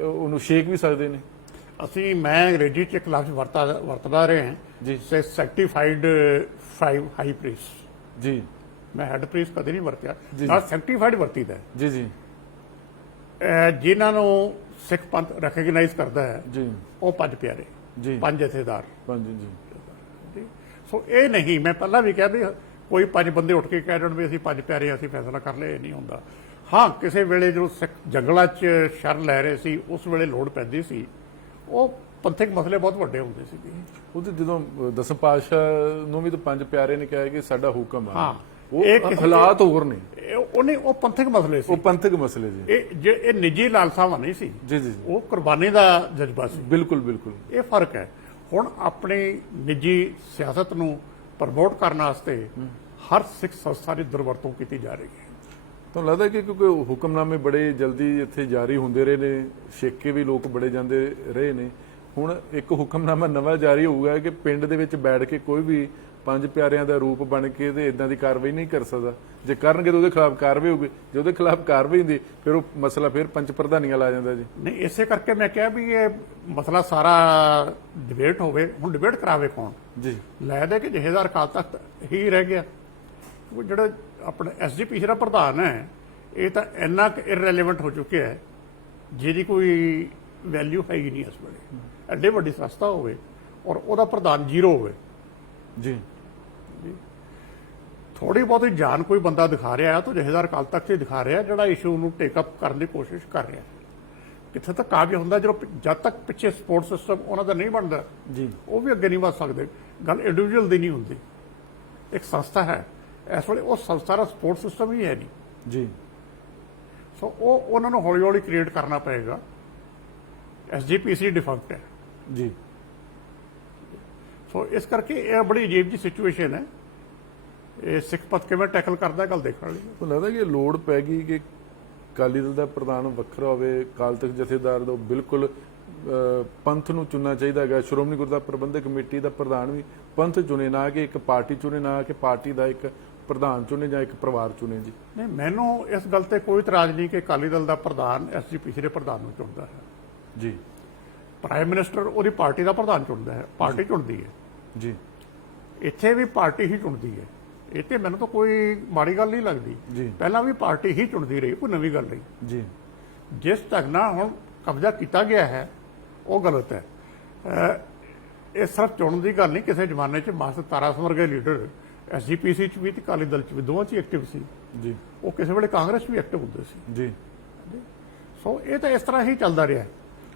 ਉਹਨੂੰ ਛੇਕ ਵੀ ਸਕਦੇ ਨੇ। ਮੈਂ ਅੰਗਰੇਜ਼ੀ ਚ ਇੱਕ ਲਫ਼ਜ਼ ਵਰਤਦਾ ਰਹੇ ਹਾਂ ਜੀ, ਸੈਕਟੀਫਾਈਡ 5 ਹਾਈ ਪ੍ਰੀਸਟ। ਜੀ, ਮੈਂ ਹੈਡ ਪ੍ਰੀਸਟ ਕਦੇ ਨਹੀਂ ਵਰਤਿਆ, ਜੀ। ਨਾਲ ਸੈਕਟੀਫਾਈਡ ਵਰਤੀਦਾ। ਜੀ, ਜੀ, ਜਿਨ੍ਹਾਂ ਨੂੰ ਸਿੱਖ ਪੰਥ ਰੈਕਗਨਾਈਜ਼ ਕਰਦਾ ਹੈ ਜੀ, ਉਹ 5 ਪਿਆਰੇ, ਜੀ, 5 ਜਥੇਦਾਰ। ਜੀ, ਸੋ ਇਹ ਨਹੀਂ, ਮੈਂ ਪਹਿਲਾਂ ਵੀ ਕਿਹਾ ਵੀ ਕੋਈ 5 ਬੰਦੇ ਉੱਠ ਕੇ ਕਹਿ ਦੇਣ ਵੀ ਅਸੀਂ 5 ਪਿਆਰੇ ਅਸੀਂ ਫੈਸਲਾ ਕਰ ਲਿਆ, ਇਹ ਨਹੀਂ ਹੁੰਦਾ। ਹਾਂ, ਕਿਸੇ ਵੇਲੇ ਜਦੋਂ ਸਿੱਖ ਜੰਗਲਾਂ 'ਚ ਸ਼ਰਨ ਲੈ ਰਹੇ ਸੀ ਉਸ ਵੇਲੇ ਲੋੜ ਪੈਂਦੀ ਸੀ, ਉਹ ਪੰਥਕ ਮਸਲੇ ਬਹੁਤ ਵੱਡੇ ਹੁੰਦੇ ਸੀਗੇ। ਉਹ ਤੇ ਜਦੋਂ ਦਸਮ ਪਾਤਸ਼ਾਹ ਨੂੰ ਵੀ ਤਾਂ 5 ਪਿਆਰੇ ਨੇ ਕਿਹਾ ਕਿ ਸਾਡਾ ਹੁਕਮ ਆ। ਹਾਂ, ਉਹ ਹਾਲਾਤ ਹੋਰ ਨੇ, ਉਹ ਪੰਥਕ ਮਸਲੇ ਸੀ, ਉਹ ਪੰਥਕ ਮਸਲੇ ਜੀ। ਇਹ ਨਿੱਜੀ ਲਾਲਸਾਵਾਂ ਨਹੀਂ ਸੀ, ਜੀ, ਜੀ, ਉਹ ਕੁਰਬਾਨੀ ਦਾ ਜਜ਼ਬਾ ਸੀ। ਬਿਲਕੁਲ, ਬਿਲਕੁਲ। ਇਹ ਫਰਕ ਹੈ। ਹੁਣ ਆਪਣੀ ਨਿੱਜੀ ਸਿਆਸਤ ਨੂੰ ਪ੍ਰਮੋਟ ਕਰਨ ਵਾਸਤੇ ਹਰ ਸਿੱਖ ਸੰਸਥਾ ਦੀ ਦੁਰਵਰਤੋਂ ਕੀਤੀ ਜਾ ਰਹੀ ਹੈ। ਤੁਹਾਨੂੰ ਲੱਗਦਾ ਕਿ ਕਿਉਂਕਿ ਹੁਕਮਨਾਮੇ ਬੜੇ ਜਲਦੀ ਇੱਥੇ ਜਾਰੀ ਹੁੰਦੇ ਰਹੇ ਨੇ, ਛੇਕੇ ਵੀ ਲੋਕ ਬੜੇ ਜਾਂਦੇ ਰਹੇ ਨੇ, ਹੁਣ ਇੱਕ ਹੁਕਮਨਾਮਾ ਨਵਾਂ ਜਾਰੀ ਹੋਊਗਾ ਕਿ ਪਿੰਡ ਦੇ ਵਿੱਚ ਬੈਠ ਕੇ ਕੋਈ ਵੀ 5 ਪਿਆਰਿਆਂ ਦਾ ਰੂਪ ਬਣ ਕੇ ਤੇ ਇਦਾਂ ਦੀ ਕਾਰਵਾਈ ਨਹੀਂ ਕਰ ਸਕਦਾ। ਜੇ ਕਰਨਗੇ ਤਾਂ ਉਹਦੇ ਖਿਲਾਫ ਕਾਰਵਾਈ ਹੋਊਗੀ, ਜੇ ਉਹਦੇ ਖਿਲਾਫ ਕਾਰਵਾਈ ਹੁੰਦੀ ਫਿਰ ਉਹ ਮਸਲਾ ਫਿਰ ਪੰਚ ਪ੍ਰਧਾਨੀਆਂ ਲਾ ਜਾਂਦਾ ਜੀ। ਨਹੀਂ, ਇਸੇ ਕਰਕੇ ਮੈਂ ਕਿਹਾ ਵੀ ਇਹ ਮਸਲਾ ਸਾਰਾ ਡਿਬੇਟ ਹੋਵੇ। ਹੁਣ ਡਿਬੇਟ ਕਰਾਵੇ ਕੌਣ? ਜੀ, ਲੈ ਦੇ ਕਿ ਜਥੇਦਾਰ ਅਕਾਲ ਤਖਤ ਹੀ ਰਹਿ ਗਿਆ। ਉਹ ਜਿਹੜਾ ਆਪਣਾ ਐਸਜੀਪੀਸੀ ਦਾ ਪ੍ਰਧਾਨ ਹੈ, ਇਹ ਤਾਂ ਇੰਨਾ ਕੁ ਇਰਰੈਲੇਵੈਂਟ ਹੋ ਚੁੱਕਿਆ ਹੈ ਜਿਹਦੀ ਕੋਈ ਵੈਲਿਊ ਹੈ ਹੀ ਨਹੀਂ ਇਸ ਵੇਲੇ। ਐਡੇ ਵੱਡੀ ਸੰਸਥਾ ਹੋਵੇ ਔਰ ਉਹਦਾ ਪ੍ਰਧਾਨ ਜ਼ੀਰੋ ਹੋਵੇ। ਜੀ, ਥੋੜੀ ਬਹੁਤੀ ਜਾਨ ਕੋਈ ਬੰਦਾ ਦਿਖਾ ਰਿਹਾ ਹੈ ਤਾਂ ਜਥੇਦਾਰ ਅਕਾਲ ਤਖਤ ਹੀ ਦਿਖਾ ਰਿਹਾ, ਜਿਹੜਾ ਇਸ਼ੂ ਨੂੰ ਟੇਕ ਅਪ ਕਰਨ ਦੀ ਕੋਸ਼ਿਸ਼ ਕਰ ਰਿਹਾ। ਕਿੱਥੇ ਤੱਕ ਕਾਬਿਲ ਹੁੰਦਾ ਜਦੋਂ ਜਦ ਤੱਕ ਪਿੱਛੇ ਸਪੋਰਟ ਸਿਸਟਮ ਉਹਨਾਂ ਦਾ ਨਹੀਂ ਬਣਦਾ ਜੀ, ਉਹ ਵੀ ਅੱਗੇ ਨਹੀਂ ਵਧ ਸਕਦੇ। ਗੱਲ ਇੰਡੀਵਿਜੂਅਲ ਦੀ ਨਹੀਂ ਹੁੰਦੀ, ਇੱਕ ਸੰਸਥਾ ਹੈ। ਇਸ ਵੇਲੇ ਉਹ ਸੰਸਥਾ ਦਾ ਸਪੋਰਟ ਸਿਸਟਮ ਹੀ ਹੈ ਨਹੀਂ। ਜੀ, ਸੋ ਉਹਨਾਂ ਨੂੰ ਹੌਲੀ ਹੌਲੀ ਕ੍ਰੀਏਟ ਕਰਨਾ ਪਏਗਾ। ਐਸਜੀਪੀਸੀ ਡਿਫੰਕਟ ਹੈ ਜੀ। ਸੋ ਇਸ ਕਰਕੇ ਇਹ ਬੜੀ ਅਜੀਬ ਜਿਹੀ ਸਿਚੁਏਸ਼ਨ ਹੈ। ਇਹ ਸਿੱਖ ਪੰਥ ਕਿਵੇਂ ਟੈਕਲ ਕਰਦਾ, ਗੱਲ ਦੇਖਣ ਵਾਲੀ ਹੈ। ਤੁਹਾਨੂੰ ਲੱਗਦਾ ਕਿ ਲੋੜ ਪੈ ਗਈ ਕਿ ਅਕਾਲੀ ਦਲ ਦਾ ਪ੍ਰਧਾਨ ਵੱਖਰਾ ਹੋਵੇ, ਅਕਾਲ ਤਖਤ ਜਥੇਦਾਰ ਦਾ ਬਿਲਕੁਲ ਪੰਥ ਨੂੰ ਚੁਣਨਾ ਚਾਹੀਦਾ ਹੈਗਾ। ਸ਼੍ਰੋਮਣੀ ਗੁਰਦੁਆਰਾ ਪ੍ਰਬੰਧਕ ਕਮੇਟੀ ਦਾ ਪ੍ਰਧਾਨ ਵੀ ਪੰਥ ਚੁਣੇ, ਨਾ ਕਿ ਇੱਕ ਪਾਰਟੀ ਚੁਣੇ, ਨਾ ਕਿ ਪਾਰਟੀ ਦਾ ਇੱਕ ਪ੍ਰਧਾਨ ਚੁਣੇ ਜਾਂ ਇੱਕ ਪਰਿਵਾਰ ਚੁਣੇ ਜੀ। ਨਹੀਂ, ਮੈਨੂੰ ਇਸ ਗੱਲ ਤੇ ਕੋਈ ਇਤਰਾਜ਼ ਨਹੀਂ ਕਿ ਅਕਾਲੀ ਦਲ ਦਾ ਪ੍ਰਧਾਨ ਐਸਜੀਪੀਸੀ ਦੇ ਪ੍ਰਧਾਨ ਨੂੰ ਚੁਣਦਾ ਹੈ ਜੀ। ਪ੍ਰਾਈਮ ਮਿਨਿਸਟਰ ਉਹਦੀ ਪਾਰਟੀ ਦਾ ਪ੍ਰਧਾਨ ਚੁਣਦਾ ਹੈ, ਪਾਰਟੀ ਚੁਣਦੀ ਹੈ ਜੀ, ਇੱਥੇ ਵੀ ਪਾਰਟੀ ਹੀ ਚੁਣਦੀ ਹੈ। ਇਹ ਤੇ ਮੈਨੂੰ ਤਾਂ ਕੋਈ ਮਾੜੀ ਗੱਲ ਨਹੀਂ ਲੱਗਦੀ। ਜੀ, ਪਹਿਲਾਂ ਵੀ ਪਾਰਟੀ ਹੀ ਚੁਣਦੀ ਰਹੀ, ਕੋਈ ਨਵੀਂ ਗੱਲ ਨਹੀਂ। ਜੀ, ਜਿਸ ਢੰਗ ਨਾਲ ਹੁਣ ਕਬਜ਼ਾ ਕੀਤਾ ਗਿਆ ਹੈ ਉਹ ਗਲਤ ਹੈ। ਇਹ ਸਿਰਫ ਚੁਣਨ ਦੀ ਗੱਲ ਨਹੀਂ। ਕਿਸੇ ਜ਼ਮਾਨੇ 'ਚ ਮਾਸਟਰ ਤਾਰਾ ਸਿੰਘ ਵਰਗੇ ਲੀਡਰ ਐਸਜੀਪੀਸੀ 'ਚ ਵੀ ਤੇ ਅਕਾਲੀ ਦਲ 'ਚ ਵੀ, ਦੋਵਾਂ 'ਚ ਹੀ ਐਕਟਿਵ ਸੀ। ਜੀ, ਉਹ ਕਿਸੇ ਵੇਲੇ ਕਾਂਗਰਸ ਵੀ ਐਕਟਿਵ ਹੁੰਦੇ ਸੀ। ਜੀ। ਸੋ ਇਹ ਤਾਂ ਇਸ ਤਰ੍ਹਾਂ ਹੀ ਚੱਲਦਾ ਰਿਹਾ।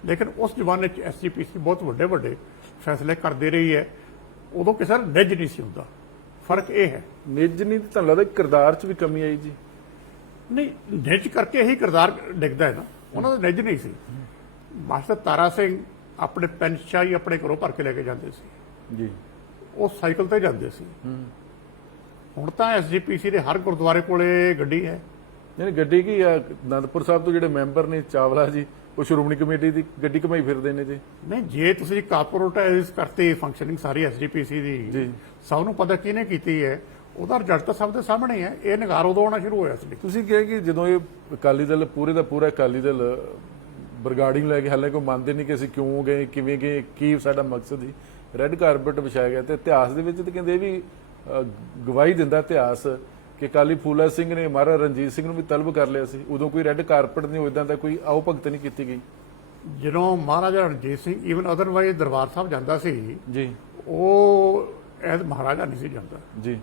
ਲੇਕਿਨ ਉਸ ਜ਼ਮਾਨੇ 'ਚ ਐਸਜੀਪੀਸੀ ਬਹੁਤ ਵੱਡੇ ਵੱਡੇ ਫੈਸਲੇ ਕਰਦੇ ਰਹੀ ਹੈ। ਉਦੋਂ ਕਿਸੇ ਦਾ ਨਿੱਜ ਨਹੀਂ ਸੀ ਹੁੰਦਾ। ਫਰਕ ਇਹ ਹੈ। ਨਿੱਜ ਨਹੀਂ, ਤੁਹਾਨੂੰ ਲੱਗਦਾ ਕਿਰਦਾਰ 'ਚ ਵੀ ਕਮੀ ਆਈ ਜੀ? ਨਹੀਂ, ਨਿੱਜ ਕਰਕੇ ਹੀ ਕਿਰਦਾਰ ਡਿੱਗਦਾ ਹੈ ਨਾ, ਉਹਨਾਂ ਦਾ ਨਿੱਜ ਨਹੀਂ ਸੀ। ਮਾਸਟਰ ਤਾਰਾ ਸਿੰਘ ਆਪਣੇ ਪੈਨਸ਼ਾਹੀ ਆਪਣੇ ਘਰੋਂ ਭਰ ਕੇ ਲੈ ਕੇ ਜਾਂਦੇ ਸੀ, ਜੀ ਉਹ ਸਾਈਕਲ ਤੇ ਜਾਂਦੇ ਸੀ। ਹੁਣ ਤਾਂ ਐਸਜੀਪੀਸੀ ਦੇ ਹਰ ਗੁਰਦੁਆਰੇ ਕੋਲੇ ਗੱਡੀ ਹੈ। ਯਾਨੀ ਗੱਡੀ ਕੀ ਆ, ਅਨੰਦਪੁਰ ਸਾਹਿਬ ਤੋਂ ਜਿਹੜੇ ਮੈਂਬਰ ਨੇ ਚਾਵਲਾ ਜੀ, ਉਹ ਸ਼੍ਰੋਮਣੀ ਕਮੇਟੀ ਦੀ ਗੱਡੀ ਘਮਾਈ ਫਿਰਦੇ ਨੇ ਜੀ। ਨਹੀਂ, ਜੇ ਤੁਸੀਂ ਕਾਰਪੋਰੇਟਾਈਜ਼ ਕਰਤੀ ਫੰਕਸ਼ਨਿੰਗ ਸਾਰੀ ਐਸਜੀਪੀਸੀ ਦੀ, ਜੀ। ਸਭ ਨੂੰ ਪਤਾ ਕਿਹਨੇ ਕੀਤੀ ਹੈ, ਉਹਦਾ ਰਿਜ਼ਲਟ ਤਾਂ ਸਭ ਦੇ ਸਾਹਮਣੇ ਹੈ। ਇਹ ਨਿਗਾਰ ਉਦੋਂ ਆਉਣਾ ਸ਼ੁਰੂ ਹੋਇਆ ਸੀ। ਤੁਸੀਂ ਕਿਹਾ ਕਿ ਜਦੋਂ ਇਹ ਅਕਾਲੀ ਦਲ ਪੂਰੇ ਦਾ ਪੂਰਾ ਅਕਾਲੀ ਦਲ ਬਰਗਾੜਿੰਗ ਲੈ ਕੇ, ਹਾਲੇ ਕੋਈ ਮੰਨਦੇ ਨਹੀਂ ਕਿ ਅਸੀਂ ਕਿਉਂ ਗਏ, ਕਿਵੇਂ ਗਏ, ਕੀ ਸਾਡਾ ਮਕਸਦ ਸੀ, ਰੈੱਡ ਕਾਰਪਟ ਵਿਛਾਇਆ ਗਿਆ। ਤੇ ਇਤਿਹਾਸ ਦੇ ਵਿੱਚ ਤਾਂ ਕਹਿੰਦੇ ਇਹ ਵੀ ਗਵਾਹੀ ਦਿੰਦਾ ਇਤਿਹਾਸ ਕਿ ਅਕਾਲੀ ਫੂਲਾ ਸਿੰਘ ਨੇ ਮਹਾਰਾਜਾ ਰਣਜੀਤ ਸਿੰਘ ਨੂੰ ਵੀ ਤਲਬ ਕਰ ਲਿਆ ਸੀ, ਉਦੋਂ ਕੋਈ ਰੈੱਡ ਕਾਰਪਟ ਨਹੀਂ, ਇਦਾਂ ਦਾ ਕੋਈ ਆਓ ਭਗਤ ਨਹੀਂ ਕੀਤੀ ਗਈ। ਜਦੋਂ ਮਹਾਰਾਜਾ ਰਣਜੀਤ ਸਿੰਘ ਈਵਨ ਅਦਰਵਾਈਜ਼ ਦਰਬਾਰ ਸਾਹਿਬ ਜਾਂਦਾ ਸੀ, ਜੀ ਉਹ ਐਜ਼ ਮਹਾਰਾਜਾ ਨਹੀਂ ਸੀ ਜਾਂਦਾ। ਜੀ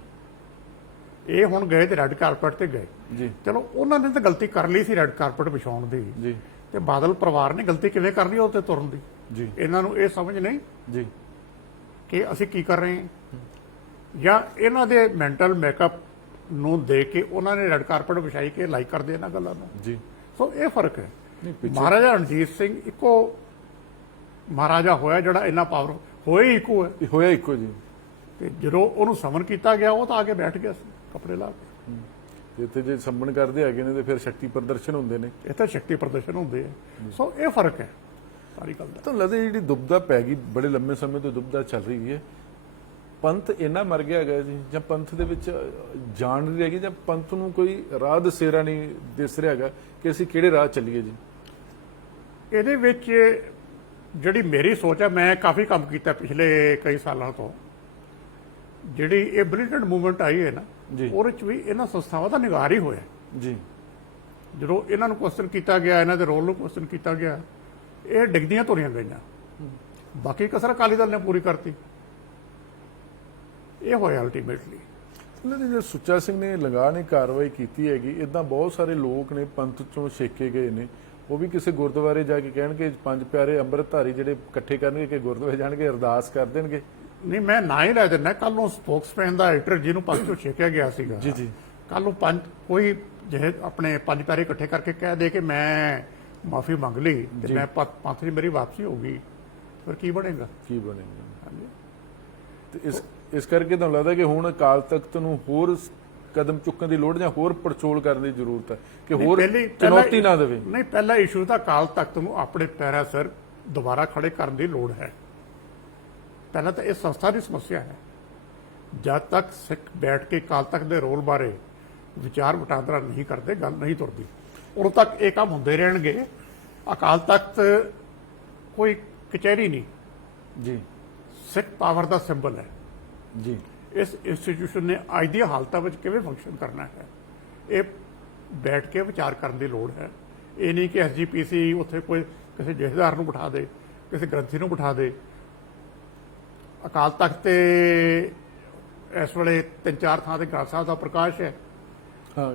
ਇਹ ਹੁਣ ਗਏ ਤੇ ਰੈੱਡ ਕਾਰਪਟ ਤੇ ਗਏ। ਜੀ ਚਲੋ, ਉਹਨਾਂ ਨੇ ਤਾਂ ਗਲਤੀ ਕਰ ਲਈ ਸੀ ਰੈੱਡ ਕਾਰਪਟ ਵਿਛਾਉਣ ਦੀ, ਜੀ ਤੇ ਬਾਦਲ ਪਰਿਵਾਰ ਨੇ ਗਲਤੀ ਕਿਵੇਂ ਕਰ ਲਈ ਉਹ ਤੇ ਤੁਰਨ ਦੀ। ਜੀ ਇਹਨਾਂ ਨੂੰ ਇਹ ਸਮਝ ਨਹੀਂ ਜੀ ਕਿ ਅਸੀਂ ਕੀ ਕਰ ਰਹੇ ਹਾਂ, ਜਾਂ ਇਹਨਾਂ ਦੇ ਮੈਂਟਲ ਮੇਕਅਪ ਨੂੰ ਦੇਖ ਕੇ ਉਹਨਾਂ ਨੇ ਰੈੱਡ ਕਾਰਪਟ ਵਿਛਾਈ ਕੇ ਲਾਈਕ ਕਰਦੇ ਇਹਨਾਂ ਗੱਲਾਂ ਨੂੰ। ਜੀ ਸੋ ਇਹ ਫਰਕ ਹੈ। ਨਹੀਂ, ਪਿੱਛੇ ਮਹਾਰਾਜਾ ਰਣਜੀਤ ਸਿੰਘ ਇੱਕੋ ਮਹਾਰਾਜਾ ਹੋਇਆ ਜਿਹੜਾ ਇੰਨਾ ਪਾਵਰ ਹੋਏ ਇੱਕੋ ਹੈ। ਇਹ ਹੋਇਆ ਇੱਕੋ ਜੀ। ਤੇ ਜਦੋਂ ਉਹਨੂੰ ਸਮਨ ਕੀਤਾ ਗਿਆ, ਉਹ ਤਾਂ ਆ ਕੇ ਬੈਠ ਗਿਆ ਸੀ ਕੱਪੜੇ ਲਾ ਕੇ। ਤੇ ਇੱਥੇ ਜੇ ਸੰਮਣ ਕਰਦੇ ਹੈਗੇ ਨੇ ਤੇ ਫਿਰ ਸ਼ਕਤੀ ਪ੍ਰਦਰਸ਼ਨ ਹੁੰਦੇ ਨੇ। ਇਹ ਤਾਂ ਸ਼ਕਤੀ ਪ੍ਰਦਰਸ਼ਨ ਹੁੰਦੇ ਆ। ਸੋ ਇਹ ਫਰਕ ਹੈ ਸਾਰੀ ਗੱਲ ਦਾ। ਤਾਂ ਲੱਗਦਾ ਜਿਹੜੀ ਦੁਬਦਾ ਪੈ ਗਈ, ਬੜੇ ਲੰਮੇ ਸਮੇਂ ਤੋਂ ਦੁਬਦਾ ਚੱਲ ਰਹੀ ਹੈ, ਪੰਥ ਇੰਨਾ ਮਰ ਗਿਆ ਹੈਗਾ ਜੀ, ਜਾਂ ਪੰਥ ਦੇ ਵਿੱਚ ਜਾਣ ਨਹੀਂ ਰਹੀ, ਜਾਂ ਪੰਥ ਨੂੰ ਕੋਈ ਰਾਹ ਦਸੇਰਾ ਨਹੀਂ ਦਿਸ ਰਿਹਾ ਹੈਗਾ ਕਿ ਅਸੀਂ ਕਿਹੜੇ ਰਾਹ ਚੱਲੀਏ ਜੀ। ਇਹਦੇ ਵਿੱਚ ਜਿਹੜੀ ਮੇਰੀ ਸੋਚ ਹੈ, ਮੈਂ ਕਾਫੀ ਕੰਮ ਕੀਤਾ ਪਿਛਲੇ ਕਈ ਸਾਲਾਂ ਤੋਂ। ਜਿਹੜੀ ਇਹ ਬ੍ਰਿਲੀਅੰਟ ਮੂਵਮੈਂਟ ਆਈ ਹੈ ਨਾ, ਜੀ। ਉਹਦੇ ਚ ਵੀ ਇਹਨਾਂ ਸੰਸਥਾਵਾਂ ਦਾ ਨਿਗਾਰ ਹੀ ਹੋਇਆ। ਜੀ ਜਦੋਂ ਇਹਨਾਂ ਨੂੰ ਕੁਐਸਚਨ ਕੀਤਾ ਗਿਆ, ਇਹਨਾਂ ਦੇ ਰੋਲ ਨੂੰ ਕੁਐਸਚਨ ਕੀਤਾ ਗਿਆ, ਇਹ ਡਿੱਗਦੀਆਂ ਤੁਰੀਆਂ ਗਈਆਂ। ਬਾਕੀ ਕਸਰ ਅਕਾਲੀ ਦਲ ਨੇ ਪੂਰੀ ਕਰਤੀ। ਇਹ ਹੋਇਆ ਅਲਟੀਮੇਟਲੀ। ਉਹਨਾਂ ਨੇ ਜੋ ਸੁੱਚਾ ਸਿੰਘ ਨੇ ਲਗਾਹ ਨੇ ਕਾਰਵਾਈ ਕੀਤੀ ਹੈਗੀ, ਇਦਾਂ ਬਹੁਤ ਸਾਰੇ ਲੋਕ ਨੇ ਪੰਥ ਚੋਂ ਛੇਕੇ ਗਏ ਨੇ, ਉਹ ਵੀ ਕਿਸੇ ਗੁਰਦੁਆਰੇ ਜਾ ਕੇ ਕਹਿਣਗੇ ਪੰਜ ਪਿਆਰੇ ਅੰਮ੍ਰਿਤਧਾਰੀ ਜਿਹੜੇ ਇਕੱਠੇ ਕਰਨਗੇ ਕਿ ਗੁਰਦੁਆਰੇ ਜਾਣਗੇ ਅਰਦਾਸ ਕਰ ਦੇਣਗੇ। ਨਹੀਂ, ਮੈਂ ਨਾ ਹੀ ਲੈ ਦਿੰਦਾ। ਕੱਲ ਨੂੰ ਸਪੋਕਸਮੈਨ ਦਾ ਐਡੀਟਰ ਜਿਹਨੂੰ ਪੰਥ ਚੋਂ ਛੇਕਿਆ ਗਿਆ ਸੀਗਾ, ਜੀ ਜੀ ਕੱਲ ਨੂੰ ਕੋਈ ਜਿਹੇ ਆਪਣੇ ਪੰਜ ਪਿਆਰੇ ਇਕੱਠੇ ਕਰਕੇ ਕਹਿ ਦੇ ਕਿ ਮੈਂ ਮਾਫੀ ਮੰਗ ਲਈ ਤੇ ਮੈਂ ਪੰਥ ਦੀ ਮੇਰੀ ਵਾਪਸੀ ਹੋ ਗਈ, ਫਿਰ ਕੀ ਬਣੇਗਾ? ਕੀ ਬਣੇਗਾ? ਤੇ ਇਸ ਕਰਕੇ ਤੁਹਾਨੂੰ ਲੱਗਦਾ ਕਿ ਹੁਣ ਅਕਾਲ ਤਖਤ ਨੂੰ ਹੋਰ ਕਦਮ ਚੁੱਕਣ ਦੀ ਲੋੜ, ਜਾਂ ਹੋਰ ਪੜਚੋਲ ਕਰਨ ਦੀ ਜ਼ਰੂਰਤ ਹੈ ਕਿ ਹੋਰ ਚੁਣੌਤੀ ਨਾ ਦੇਵੇ? ਨਹੀਂ, ਪਹਿਲਾ ਇਸ਼ੂ ਤਾਂ ਅਕਾਲ ਤਖਤ ਨੂੰ ਆਪਣੇ ਪੈਰਾਂ ਸਿਰ ਦੁਬਾਰਾ ਖੜੇ ਕਰਨ ਦੀ ਲੋੜ ਹੈ। ਪਹਿਲਾਂ ਤਾਂ ਇਹ ਸੰਸਥਾ ਦੀ ਸਮੱਸਿਆ ਹੈ। ਜਦ ਤੱਕ ਸਿੱਖ ਬੈਠ ਕੇ ਅਕਾਲ ਤਖਤ ਦੇ ਰੋਲ ਬਾਰੇ ਵਿਚਾਰ ਵਟਾਂਦਰਾ ਨਹੀਂ ਕਰਦੇ, ਗੱਲ ਨਹੀਂ ਤੁਰਦੀ। ਉਦੋਂ ਤੱਕ ਇਹ ਕੰਮ ਹੁੰਦੇ ਰਹਿਣਗੇ। ਅਕਾਲ ਤਖਤ ਕੋਈ ਕਚਹਿਰੀ ਨਹੀਂ, ਜੀ ਸਿੱਖ ਪਾਵਰ ਦਾ ਸਿੰਬਲ ਹੈ। ਜੀ ਇਸ ਇੰਸਟੀਟਿਊਸ਼ਨ ਨੇ ਅੱਜ ਦੀਆਂ ਹਾਲਤਾਂ ਵਿੱਚ ਕਿਵੇਂ ਫੰਕਸ਼ਨ ਕਰਨਾ ਹੈ, ਇਹ ਬੈਠ ਕੇ ਵਿਚਾਰ ਕਰਨ ਦੀ ਲੋੜ ਹੈ। ਇਹ ਨਹੀਂ ਕਿ ਐਸਜੀਪੀਸੀ ਉੱਥੇ ਕੋਈ ਕਿਸੇ ਜਥੇਦਾਰ ਨੂੰ ਬਿਠਾ ਦੇ, ਕਿਸੇ ਗ੍ਰੰਥੀ ਨੂੰ ਬਿਠਾ ਦੇ। ਅਕਾਲ ਤਖਤ ਤੇ ਇਸ ਵੇਲੇ 3-4 ਥਾਂ ਤੇ ਗ੍ਰੰਥ ਸਾਹਿਬ ਦਾ ਪ੍ਰਕਾਸ਼ ਹੈ। ਹਾਂ,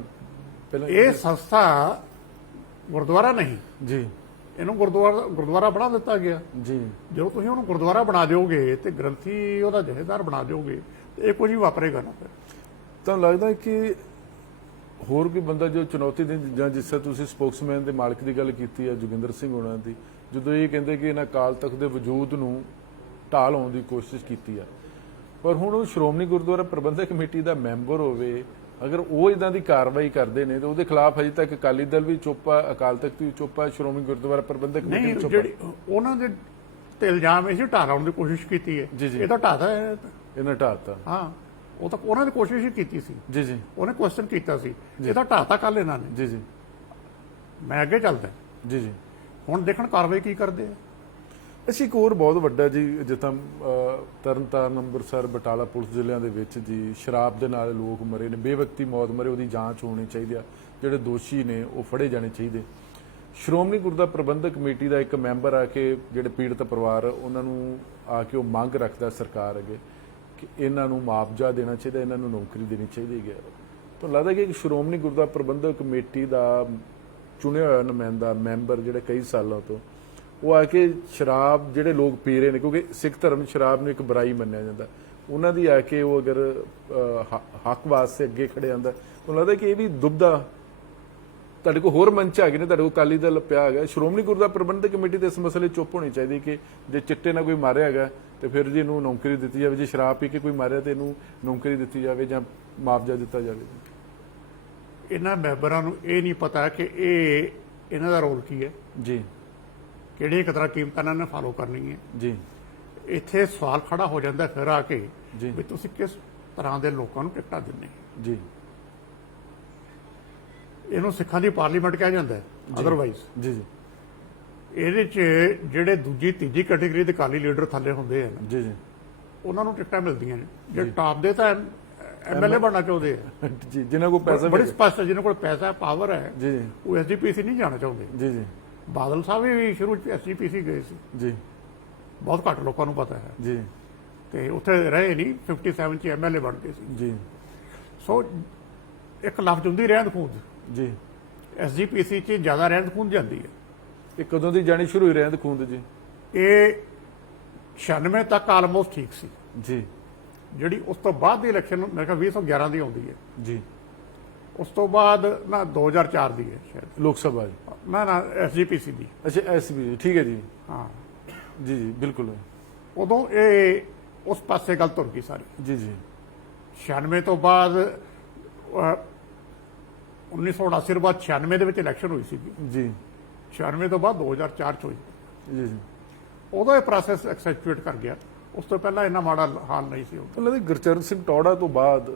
ਪਹਿਲਾਂ ਇਹ ਸੰਸਥਾ ਗੁਰਦੁਆਰਾ ਨਹੀਂ, ਜੀ ਇਹਨੂੰ ਗੁਰਦੁਆਰਾ ਬਣਾ ਦਿੱਤਾ ਗਿਆ। ਜੀ ਜਦੋਂ ਤੁਸੀਂ ਉਹਨੂੰ ਗੁਰਦੁਆਰਾ ਬਣਾ ਦਿਓਗੇ ਤੇ ਗ੍ਰੰਥੀ ਉਹਦਾ ਜਥੇਦਾਰ ਬਣਾ ਦਿਓਗੇ, ਤੇ ਇਹ ਕੁਝ ਹੀ ਵਾਪਰੇਗਾ ਨਾ। ਫਿਰ ਤਾਂ ਲੱਗਦਾ ਕਿ ਹੋਰ ਕੋਈ ਬੰਦਾ ਜੋ ਚੁਣੌਤੀ ਦੇ, ਜਾਂ ਜਿਸ ਤਰ੍ਹਾਂ ਤੁਸੀਂ ਸਪੋਕਸਮੈਨ ਦੇ ਮਾਲਕ ਦੀ ਗੱਲ ਕੀਤੀ ਹੈ ਜੋਗਿੰਦਰ ਸਿੰਘ ਹੋਣਾ ਦੀ, ਜਦੋਂ ਇਹ ਕਹਿੰਦੇ ਕਿ ਇਹਨਾਂ ਅਕਾਲ ਤਖਤ ਦੇ ਵਜੂਦ ਨੂੰ ਢਾਹ ਲਾਉਣ ਦੀ ਕੋਸ਼ਿਸ਼ ਕੀਤੀ ਆ, ਪਰ ਹੁਣ ਉਹ ਸ਼੍ਰੋਮਣੀ ਗੁਰਦੁਆਰਾ ਪ੍ਰਬੰਧਕ ਕਮੇਟੀ ਦਾ ਮੈਂਬਰ ਹੋਵੇ, ਅਗਰ ਉਹ ਇਦਾਂ ਦੀ ਕਾਰਵਾਈ ਕਰਦੇ ਨੇ ਤਾਂ ਉਹਦੇ ਖਿਲਾਫ ਅਜੇ ਤੱਕ ਅਕਾਲੀ ਦਲ ਵੀ ਚੁੱਪ ਆ, ਅਕਾਲ ਤਖਤ ਵੀ ਚੁੱਪ ਆ, ਸ਼੍ਰੋਮਣੀ ਗੁਰਦੁਆਰਾ ਪ੍ਰਬੰਧਕ ਕਮੇਟੀ ਨਹੀਂ, ਵੀ ਚੁੱਪ ਜਿਹੜੀ ਉਹਨਾਂ ਦੇ ਤੇ ਇਲਜ਼ਾਮ ਇਹ ਸੀ ਢਾਹ ਲਾਉਣ ਦੀ ਕੋਸ਼ਿਸ਼ ਕੀਤੀ ਹੈ। ਜੀ, ਜੀ। ਇਹ ਤਾਂ ਢਾਹਦਾ ਹੈ। ਇਹਨਾਂ ਢਾਹਤਾ। ਹਾਂ, ਉਹ ਤਾਂ ਉਹਨਾਂ ਦੀ ਕੋਸ਼ਿਸ਼ ਹੀ ਕੀਤੀ ਸੀ। ਜੀ ਜੀ ਉਹਨੇ ਕੁਐਸਚਨ ਕੀਤਾ ਸੀ, ਇਹ ਤਾਂ ਢਾਹਤਾ ਕੱਲ ਇਹਨਾਂ ਨੇ। ਜੀ ਜੀ ਮੈਂ ਅੱਗੇ ਚੱਲਦਾ। ਜੀ ਜੀ ਹੁਣ ਦੇਖਣ ਕਾਰਵਾਈ ਕੀ ਕਰਦੇ ਆ। ਅਸੀਂ ਇੱਕ ਹੋਰ ਬਹੁਤ ਵੱਡਾ ਜੀ, ਜਿੱਦਾਂ ਤਰਨਤਾਰਨ, ਅੰਮ੍ਰਿਤਸਰ, ਬਟਾਲਾ ਪੁਲਿਸ ਜ਼ਿਲ੍ਹਿਆਂ ਦੇ ਵਿੱਚ ਜੀ ਸ਼ਰਾਬ ਦੇ ਨਾਲ ਲੋਕ ਮਰੇ ਨੇ, ਬੇਵਕਤੀ ਮੌਤ ਮਰੇ, ਉਹਦੀ ਜਾਂਚ ਹੋਣੀ ਚਾਹੀਦੀ ਆ। ਜਿਹੜੇ ਦੋਸ਼ੀ ਨੇ ਉਹ ਫੜੇ ਜਾਣੇ ਚਾਹੀਦੇ। ਸ਼੍ਰੋਮਣੀ ਗੁਰਦੁਆਰਾ ਪ੍ਰਬੰਧਕ ਕਮੇਟੀ ਦਾ ਇੱਕ ਮੈਂਬਰ ਆ ਕੇ ਜਿਹੜੇ ਪੀੜਤ ਪਰਿਵਾਰ ਉਹਨਾਂ ਨੂੰ ਆ ਕੇ ਉਹ ਮੰਗ ਰੱਖਦਾ ਸਰਕਾਰ ਅੱਗੇ ਕਿ ਇਹਨਾਂ ਨੂੰ ਮੁਆਵਜ਼ਾ ਦੇਣਾ ਚਾਹੀਦਾ, ਇਹਨਾਂ ਨੂੰ ਨੌਕਰੀ ਦੇਣੀ ਚਾਹੀਦੀ ਹੈ। ਤਾਂ ਲੱਗਦਾ ਕਿ ਸ਼੍ਰੋਮਣੀ ਗੁਰਦੁਆਰਾ ਪ੍ਰਬੰਧਕ ਕਮੇਟੀ ਦਾ ਚੁਣਿਆ ਹੋਇਆ ਨੁਮਾਇੰਦਾ ਮੈਂਬਰ ਜਿਹੜਾ ਕਈ ਸਾਲਾਂ ਤੋਂ ਉਹ ਆ ਕੇ ਸ਼ਰਾਬ ਜਿਹੜੇ ਲੋਕ ਪੀ ਰਹੇ ਨੇ, ਕਿਉਂਕਿ ਸਿੱਖ ਧਰਮ ਸ਼ਰਾਬ ਨੂੰ ਇੱਕ ਬੁਰਾਈ ਮੰਨਿਆ ਜਾਂਦਾ, ਉਹਨਾਂ ਦੀ ਆ ਕੇ ਉਹ ਅਗਰ ਹੱਕ ਵਾਸਤੇ ਅੱਗੇ ਖੜੇ ਜਾਂਦਾ, ਉਹ ਲੱਗਦਾ ਕਿ ਇਹ ਵੀ ਦੁਬਦਾ ਤੁਹਾਡੇ ਕੋਲ ਹੋਰ ਮੰਚ ਹੈਗੇ ਨੇ, ਤੁਹਾਡੇ ਕੋਲ ਅਕਾਲੀ ਦਲ ਪਿਆ ਹੈਗਾ, ਸ਼੍ਰੋਮਣੀ ਗੁਰਦੁਆਰਾ ਪ੍ਰਬੰਧਕ ਕਮੇਟੀ ਤੇ ਇਸ ਮਸਲੇ ਚੁੱਪ ਹੋਣੀ ਚਾਹੀਦੀ ਕਿ ਜੇ ਚਿੱਟੇ ਨਾਲ ਕੋਈ ਮਾਰਿਆ ਹੈਗਾ ਤੇ ਫਿਰ ਜੀ ਇਹਨੂੰ ਨੌਕਰੀ ਦਿੱਤੀ ਜਾਵੇ, ਜੇ ਸ਼ਰਾਬ ਪੀ ਕੇ ਕੋਈ ਮਾਰਿਆ ਤੇ ਇਹਨੂੰ ਨੌਕਰੀ ਦਿੱਤੀ ਜਾਵੇ ਜਾਂ ਮੁਆਵਜ਼ਾ ਦਿੱਤਾ ਜਾਵੇ। ਇਹਨਾਂ ਮੈਂਬਰਾਂ ਨੂੰ ਇਹ ਨਹੀਂ ਪਤਾ ਕਿ ਇਹਨਾਂ ਦਾ ਰੋਲ ਕੀ ਹੈ, ਜੀ ਕਿਹੜੀਆਂ ਕਦਰਾਂ ਕੀਮਤਾਂ ਇਹਨਾਂ ਨੇ ਫਾਲੋ ਕਰਨੀ ਹੈ। ਜੀ ਇੱਥੇ ਸਵਾਲ ਖੜਾ ਹੋ ਜਾਂਦਾ ਫਿਰ ਆ ਕੇ ਜੀ ਵੀ ਤੁਸੀਂ ਕਿਸ ਤਰ੍ਹਾਂ ਦੇ ਲੋਕਾਂ ਨੂੰ ਟਿਕਟਾਂ ਦਿੰਦੇ ਹੋ। ਜੀ ਇਹਨੂੰ ਸਿੱਖਾਂ ਦੀ ਪਾਰਲੀਮੈਂਟ ਕਿਹਾ ਜਾਂਦਾ ਹੈ ਅਦਰਵਾਈਜ਼। ਜੀ ਜੀ ਇਹਦੇ 'ਚ ਜਿਹੜੇ ਦੂਜੀ ਤੀਜੀ ਕੈਟੇਗਰੀ ਦੇ ਅਕਾਲੀ ਲੀਡਰ ਥੱਲੇ ਹੁੰਦੇ ਆ ਜੀ ਜੀ ਉਹਨਾਂ ਨੂੰ ਟਿਕਟਾਂ ਮਿਲਦੀਆਂ ਨੇ, ਜੇ ਟਾਪ ਦੇ ਤਾਂ ਐਮਐਲਏ ਬਣਨਾ ਚਾਹੁੰਦੇ ਆ। ਜੀ ਜਿਨ੍ਹਾਂ ਕੋਲ ਪੈਸਾ ਬੜੀ ਸਪਸ਼ਟ ਹੈ, ਜਿਹਨਾਂ ਕੋਲ ਪੈਸਾ ਪਾਵਰ ਹੈ ਜੀ ਜੀ ਉਹ ਐਸਜੀਪੀਸੀ ਨਹੀਂ ਜਾਣਾ ਚਾਹੁੰਦੇ। ਜੀ ਜੀ ਬਾਦਲ ਸਾਹਿਬ ਵੀ ਸ਼ੁਰੂ 'ਚ ਐਸਜੀਪੀਸੀ ਗਏ ਸੀ, ਜੀ ਬਹੁਤ ਘੱਟ ਲੋਕਾਂ ਨੂੰ ਪਤਾ ਹੈ, ਜੀ ਤੇ ਉੱਥੇ ਰਹੇ ਨਹੀਂ, 57 ਚ ਐਮਐਲਏ ਬਣ ਗਏ ਸੀ। ਜੀ ਸੋ ਇੱਕ ਲਫ਼ਜ਼ ਹੁੰਦੀ ਰਹਿੰਦ ਖੂੰਦ, ਜੀ ਐਸਜੀਪੀਸੀ 'ਚ ਜ਼ਿਆਦਾ ਰਹਿੰਦ ਖੂੰਦ ਜਾਂਦੀ ਹੈ। ਇਹ ਕਦੋਂ ਦੀ ਜਾਣੀ ਸ਼ੁਰੂ ਹੋਈ ਰਹਿੰਦ ਖੂੰਦ ਜੀ? ਇਹ 96 ਤੱਕ ਆਲਮੋਸਟ ਠੀਕ ਸੀ। ਜੀ ਜਿਹੜੀ ਉਸ ਤੋਂ ਬਾਅਦ ਦੀ ਇਲੈਕਸ਼ਨ ਮੇਰੇ ਖਿਆਲ 2011 ਦੀ ਆਉਂਦੀ ਹੈ, ਜੀ ਉਸ ਤੋਂ ਬਾਅਦ ਨਾ 2004 ਦੀ ਹੈ ਸ਼ਾਇਦ, ਲੋਕ ਸਭਾ ਜੀ, ਨਾ ਐਸਜੀਪੀਸੀ ਦੀ। ਅੱਛਾ ਐਸਬੀ, ਠੀਕ ਹੈ ਜੀ, ਹਾਂ ਜੀ ਜੀ ਬਿਲਕੁਲ, ਉਦੋਂ ਇਹ ਉਸ ਪਾਸੇ ਗੱਲ ਤੁਰ ਗਈ ਸਾਰੀ। ਜੀ ਜੀ 96 ਤੋਂ ਬਾਅਦ 1979 ਤੋਂ ਬਾਅਦ 96 ਦੇ ਵਿੱਚ ਇਲੈਕਸ਼ਨ ਹੋਈ ਸੀ, ਜੀ 96 ਤੋਂ ਬਾਅਦ 2004 ਚ ਹੋਈ। ਜੀ ਜੀ ਉਦੋਂ ਇਹ ਪ੍ਰੋਸੈਸ ਐਕਸੈਚੁਏਟ ਕਰ ਗਿਆ, ਉਸ ਤੋਂ ਪਹਿਲਾਂ ਇੰਨਾ ਮਾੜਾ ਹਾਲ ਨਹੀਂ ਸੀ ਉਦੋਂ। ਉਹਨਾਂ ਦੇ ਗੁਰਚਰਨ ਸਿੰਘ ਟੌੜਾ ਤੋਂ ਬਾਅਦ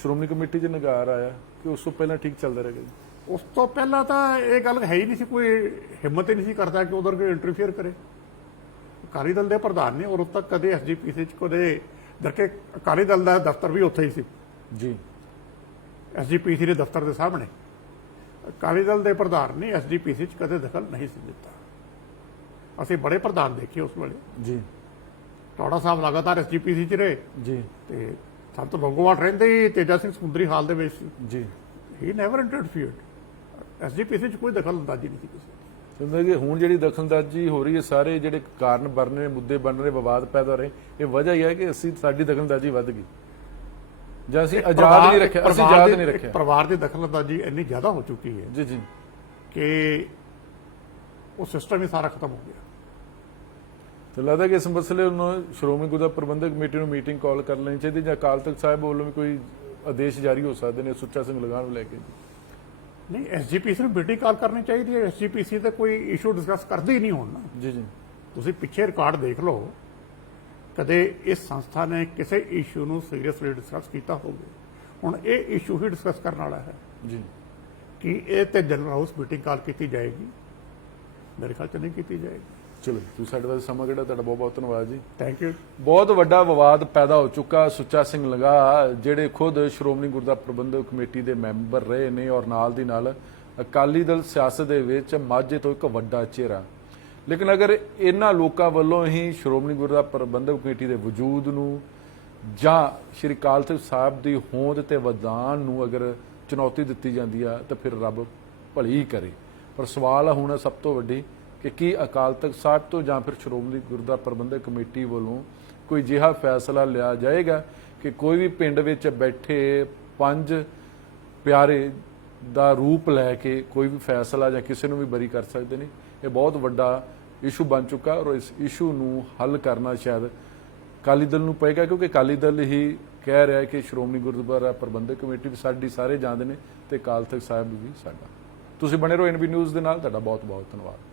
ਸ਼੍ਰੋਮਣੀ ਕਮੇਟੀ 'ਚ ਨਗਾਰ ਆਇਆ ਕਿ ਉਸ ਤੋਂ ਪਹਿਲਾਂ ਠੀਕ ਚੱਲਦਾ ਰਿਹਾ ਜੀ? ਉਸ ਤੋਂ ਪਹਿਲਾਂ ਤਾਂ ਇਹ ਗੱਲ ਹੈ ਹੀ ਨਹੀਂ ਸੀ, ਕੋਈ ਹਿੰਮਤ ਹੀ ਨਹੀਂ ਸੀ ਕਰਦਾ ਕਿ ਉਧਰ ਕੋਈ ਇੰਟਰਫੇਅਰ ਕਰੇ। ਅਕਾਲੀ ਦਲ ਦੇ ਪ੍ਰਧਾਨ ਨੇ, ਔਰ ਉਦੋਂ ਤੱਕ ਕਦੇ ਐਸਜੀਪੀਸੀ ਚ ਕਦੇ ਦਰਕੇ ਅਕਾਲੀ ਦਲ ਦਾ ਦਫ਼ਤਰ ਵੀ ਉੱਥੇ ਹੀ ਸੀ, ਜੀ ਐਸਜੀਪੀਸੀ ਦੇ ਦਫ਼ਤਰ ਦੇ ਸਾਹਮਣੇ। ਅਕਾਲੀ ਦਲ ਦੇ ਪ੍ਰਧਾਨ ਨੇ ਐਸਜੀਪੀਸੀ ਚ ਕਦੇ ਦਖਲ ਨਹੀਂ ਸੀ ਦਿੱਤਾ। ਅਸੀਂ ਬੜੇ ਪ੍ਰਧਾਨ ਦੇਖੇ ਉਸ ਵੇਲੇ, ਜੀ ਟੌੜਾ ਸਾਹਿਬ ਲਗਾਤਾਰ ਐਸਜੀਪੀਸੀ ਚ ਰਹੇ, ਜੀ ਤੇ ਸੰਤ ਲੌਂਗੋਵਾਲ ਰਹਿੰਦੇ ਹੀ ਤੇਜਾ ਸਿੰਘ ਸਮੁੰਦਰੀ ਹਾਲ ਦੇ ਵਿੱਚ ਸੀ। ਜੀ ਹੀ ਨੈਵਰ ਇੰਟਰਫੀਅਰਡ। ਐਸਜੀਪੀਸੀ ਚ ਕੋਈ ਦਖਲਅੰਦਾਜ਼ੀ ਨਹੀਂ ਸੀ ਕਿਸੇ ਦੀ। ਕਹਿੰਦਾ ਕਿ ਹੁਣ ਜਿਹੜੀ ਦਖਲਅੰਦਾਜ਼ੀ ਹੋ ਰਹੀ ਹੈ, ਸਾਰੇ ਜਿਹੜੇ ਕਾਰਨ ਬਣ ਰਹੇ, ਮੁੱਦੇ ਬਣ ਰਹੇ, ਵਿਵਾਦ ਪੈਦਾ ਹੋ ਰਹੇ, ਇਹ ਵਜ੍ਹਾ ਹੀ ਹੈ ਕਿ ਸਾਡੀ ਦਖਲਅੰਦਾਜ਼ੀ ਵੱਧ ਗਈ ਜਾਂ ਅਸੀਂ ਆਜ਼ਾਦ ਨਹੀਂ ਰੱਖਿਆ, ਅਸੀਂ ਆਜ਼ਾਦ ਨਹੀਂ ਰੱਖਿਆ। ਪਰਿਵਾਰ ਦੀ ਦਖਲਅੰਦਾਜ਼ੀ ਇੰਨੀ ਜ਼ਿਆਦਾ ਹੋ ਚੁੱਕੀ ਹੈ ਜੀ ਜੀ ਕਿ ਉਹ ਸਿਸਟਮ ਹੀ ਸਾਰਾ ਖਤਮ ਹੋ ਗਿਆ। ਤੇ ਲੱਗਦਾ ਕਿ ਇਸ ਮਸਲੇ ਨੂੰ ਸ਼੍ਰੋਮਣੀ ਗੁਰਦੁਆਰਾ ਪ੍ਰਬੰਧਕ ਕਮੇਟੀ ਨੂੰ ਮੀਟਿੰਗ ਕਾਲ ਕਰ ਲੈਣੀ ਚਾਹੀਦੀ, ਜਾਂ ਅਕਾਲ ਤਖਤ ਸਾਹਿਬ ਵੱਲੋਂ ਵੀ ਕੋਈ ਆਦੇਸ਼ ਜਾਰੀ ਹੋ ਸਕਦੇ ਨੇ ਸੁੱਚਾ ਸਿੰਘ ਲਗਾਨ ਨੂੰ ਲੈ ਕੇ? ਨਹੀਂ, ਐਸਜੀਪੀਸੀ ਨੂੰ ਮੀਟਿੰਗ ਕਾਲ ਕਰਨੀ ਚਾਹੀਦੀ ਹੈ। ਐਸਜੀਪੀਸੀ ਤੇ ਕੋਈ ਇਸ਼ੂ ਡਿਸਕਸ ਕਰਦੇ ਹੀ ਨਹੀਂ ਹੁਣ ਨਾ। ਜੀ ਜੀ ਤੁਸੀਂ ਪਿੱਛੇ ਰਿਕਾਰਡ ਦੇਖ ਲਓ, ਕਦੇ ਇਸ ਸੰਸਥਾ ਨੇ ਕਿਸੇ ਇਸ਼ੂ ਨੂੰ ਸੀਰੀਅਸਲੀ ਡਿਸਕਸ ਕੀਤਾ ਹੋਵੇ। ਹੁਣ ਇਹ ਇਸ਼ੂ ਹੀ ਡਿਸਕਸ ਕਰਨ ਵਾਲਾ ਹੈ ਜੀ ਕਿ ਇਹ ਤੇ ਜਨਰਲ ਹਾਊਸ ਮੀਟਿੰਗ ਕਾਲ ਕੀਤੀ ਜਾਏਗੀ? ਮੇਰੇ ਖਿਆਲ ਚ ਨਹੀਂ ਕੀਤੀ ਜਾਏਗੀ। ਚਲੋ, ਤੁਸੀਂ ਸਾਡੇ ਵਾਸਤੇ ਸਮਾਂ ਕੱਢਿਆ, ਤੁਹਾਡਾ ਬਹੁਤ ਬਹੁਤ ਧੰਨਵਾਦ ਜੀ। Thank you. ਬਹੁਤ ਵੱਡਾ ਵਿਵਾਦ ਪੈਦਾ ਹੋ ਚੁੱਕਾ। ਸੁੱਚਾ ਸਿੰਘ ਲੰਗਾ ਜਿਹੜੇ ਖੁਦ ਸ਼੍ਰੋਮਣੀ ਗੁਰਦੁਆਰਾ ਪ੍ਰਬੰਧਕ ਕਮੇਟੀ ਦੇ ਮੈਂਬਰ ਰਹੇ ਨੇ, ਔਰ ਨਾਲ ਦੀ ਨਾਲ ਅਕਾਲੀ ਦਲ ਸਿਆਸਤ ਦੇ ਵਿੱਚ ਮਾਝੇ ਤੋਂ ਇੱਕ ਵੱਡਾ ਚਿਹਰਾ। ਲੇਕਿਨ ਅਗਰ ਇਹਨਾਂ ਲੋਕਾਂ ਵੱਲੋਂ ਹੀ ਸ਼੍ਰੋਮਣੀ ਗੁਰਦੁਆਰਾ ਪ੍ਰਬੰਧਕ ਕਮੇਟੀ ਦੇ ਵਜੂਦ ਨੂੰ ਜਾਂ ਸ਼੍ਰੀ ਅਕਾਲ ਤਖਤ ਸਾਹਿਬ ਦੀ ਹੋਂਦ ਤੇ ਵਿਧਾਨ ਨੂੰ ਅਗਰ ਚੁਣੌਤੀ ਦਿੱਤੀ ਜਾਂਦੀ ਆ ਤਾਂ ਫਿਰ ਰੱਬ ਭਲੀ ਕਰੇ। ਪਰ ਸਵਾਲ ਹੁਣ ਸਭ ਤੋਂ ਵੱਡੀ ਕਿ ਕੀ ਅਕਾਲ ਤਖਤ ਸਾਹਿਬ ਤੋਂ ਜਾਂ ਫਿਰ ਸ਼੍ਰੋਮਣੀ ਗੁਰਦੁਆਰਾ ਪ੍ਰਬੰਧਕ ਕਮੇਟੀ ਵੱਲੋਂ ਕੋਈ ਅਜਿਹਾ ਫੈਸਲਾ ਲਿਆ ਜਾਏਗਾ ਕਿ ਕੋਈ ਵੀ ਪਿੰਡ ਵਿੱਚ ਬੈਠੇ 5 ਪਿਆਰੇ ਦਾ ਰੂਪ ਲੈ ਕੇ ਕੋਈ ਵੀ ਫੈਸਲਾ ਜਾਂ ਕਿਸੇ ਨੂੰ ਵੀ ਬਰੀ ਕਰ ਸਕਦੇ ਨੇ? ਇਹ ਬਹੁਤ ਵੱਡਾ ਇਸ਼ੂ ਬਣ ਚੁੱਕਾ, ਔਰ ਇਸ ਇਸ਼ੂ ਨੂੰ ਹੱਲ ਕਰਨਾ ਸ਼ਾਇਦ ਅਕਾਲੀ ਦਲ ਨੂੰ ਪਏਗਾ, ਕਿਉਂਕਿ ਅਕਾਲੀ ਦਲ ਹੀ ਕਹਿ ਰਿਹਾ ਕਿ ਸ਼੍ਰੋਮਣੀ ਗੁਰਦੁਆਰਾ ਪ੍ਰਬੰਧਕ ਕਮੇਟੀ ਵੀ ਸਾਡੀ, ਸਾਰੇ ਜਾਣਦੇ ਨੇ, ਤੇ ਅਕਾਲ ਤਖਤ ਸਾਹਿਬ ਵੀ ਸਾਡਾ। ਤੁਸੀਂ ਬਣੇ ਰਹੋ NB ਨਿਊਜ਼ ਦੇ ਨਾਲ। ਤੁਹਾਡਾ ਬਹੁਤ ਬਹੁਤ ਧੰਨਵਾਦ।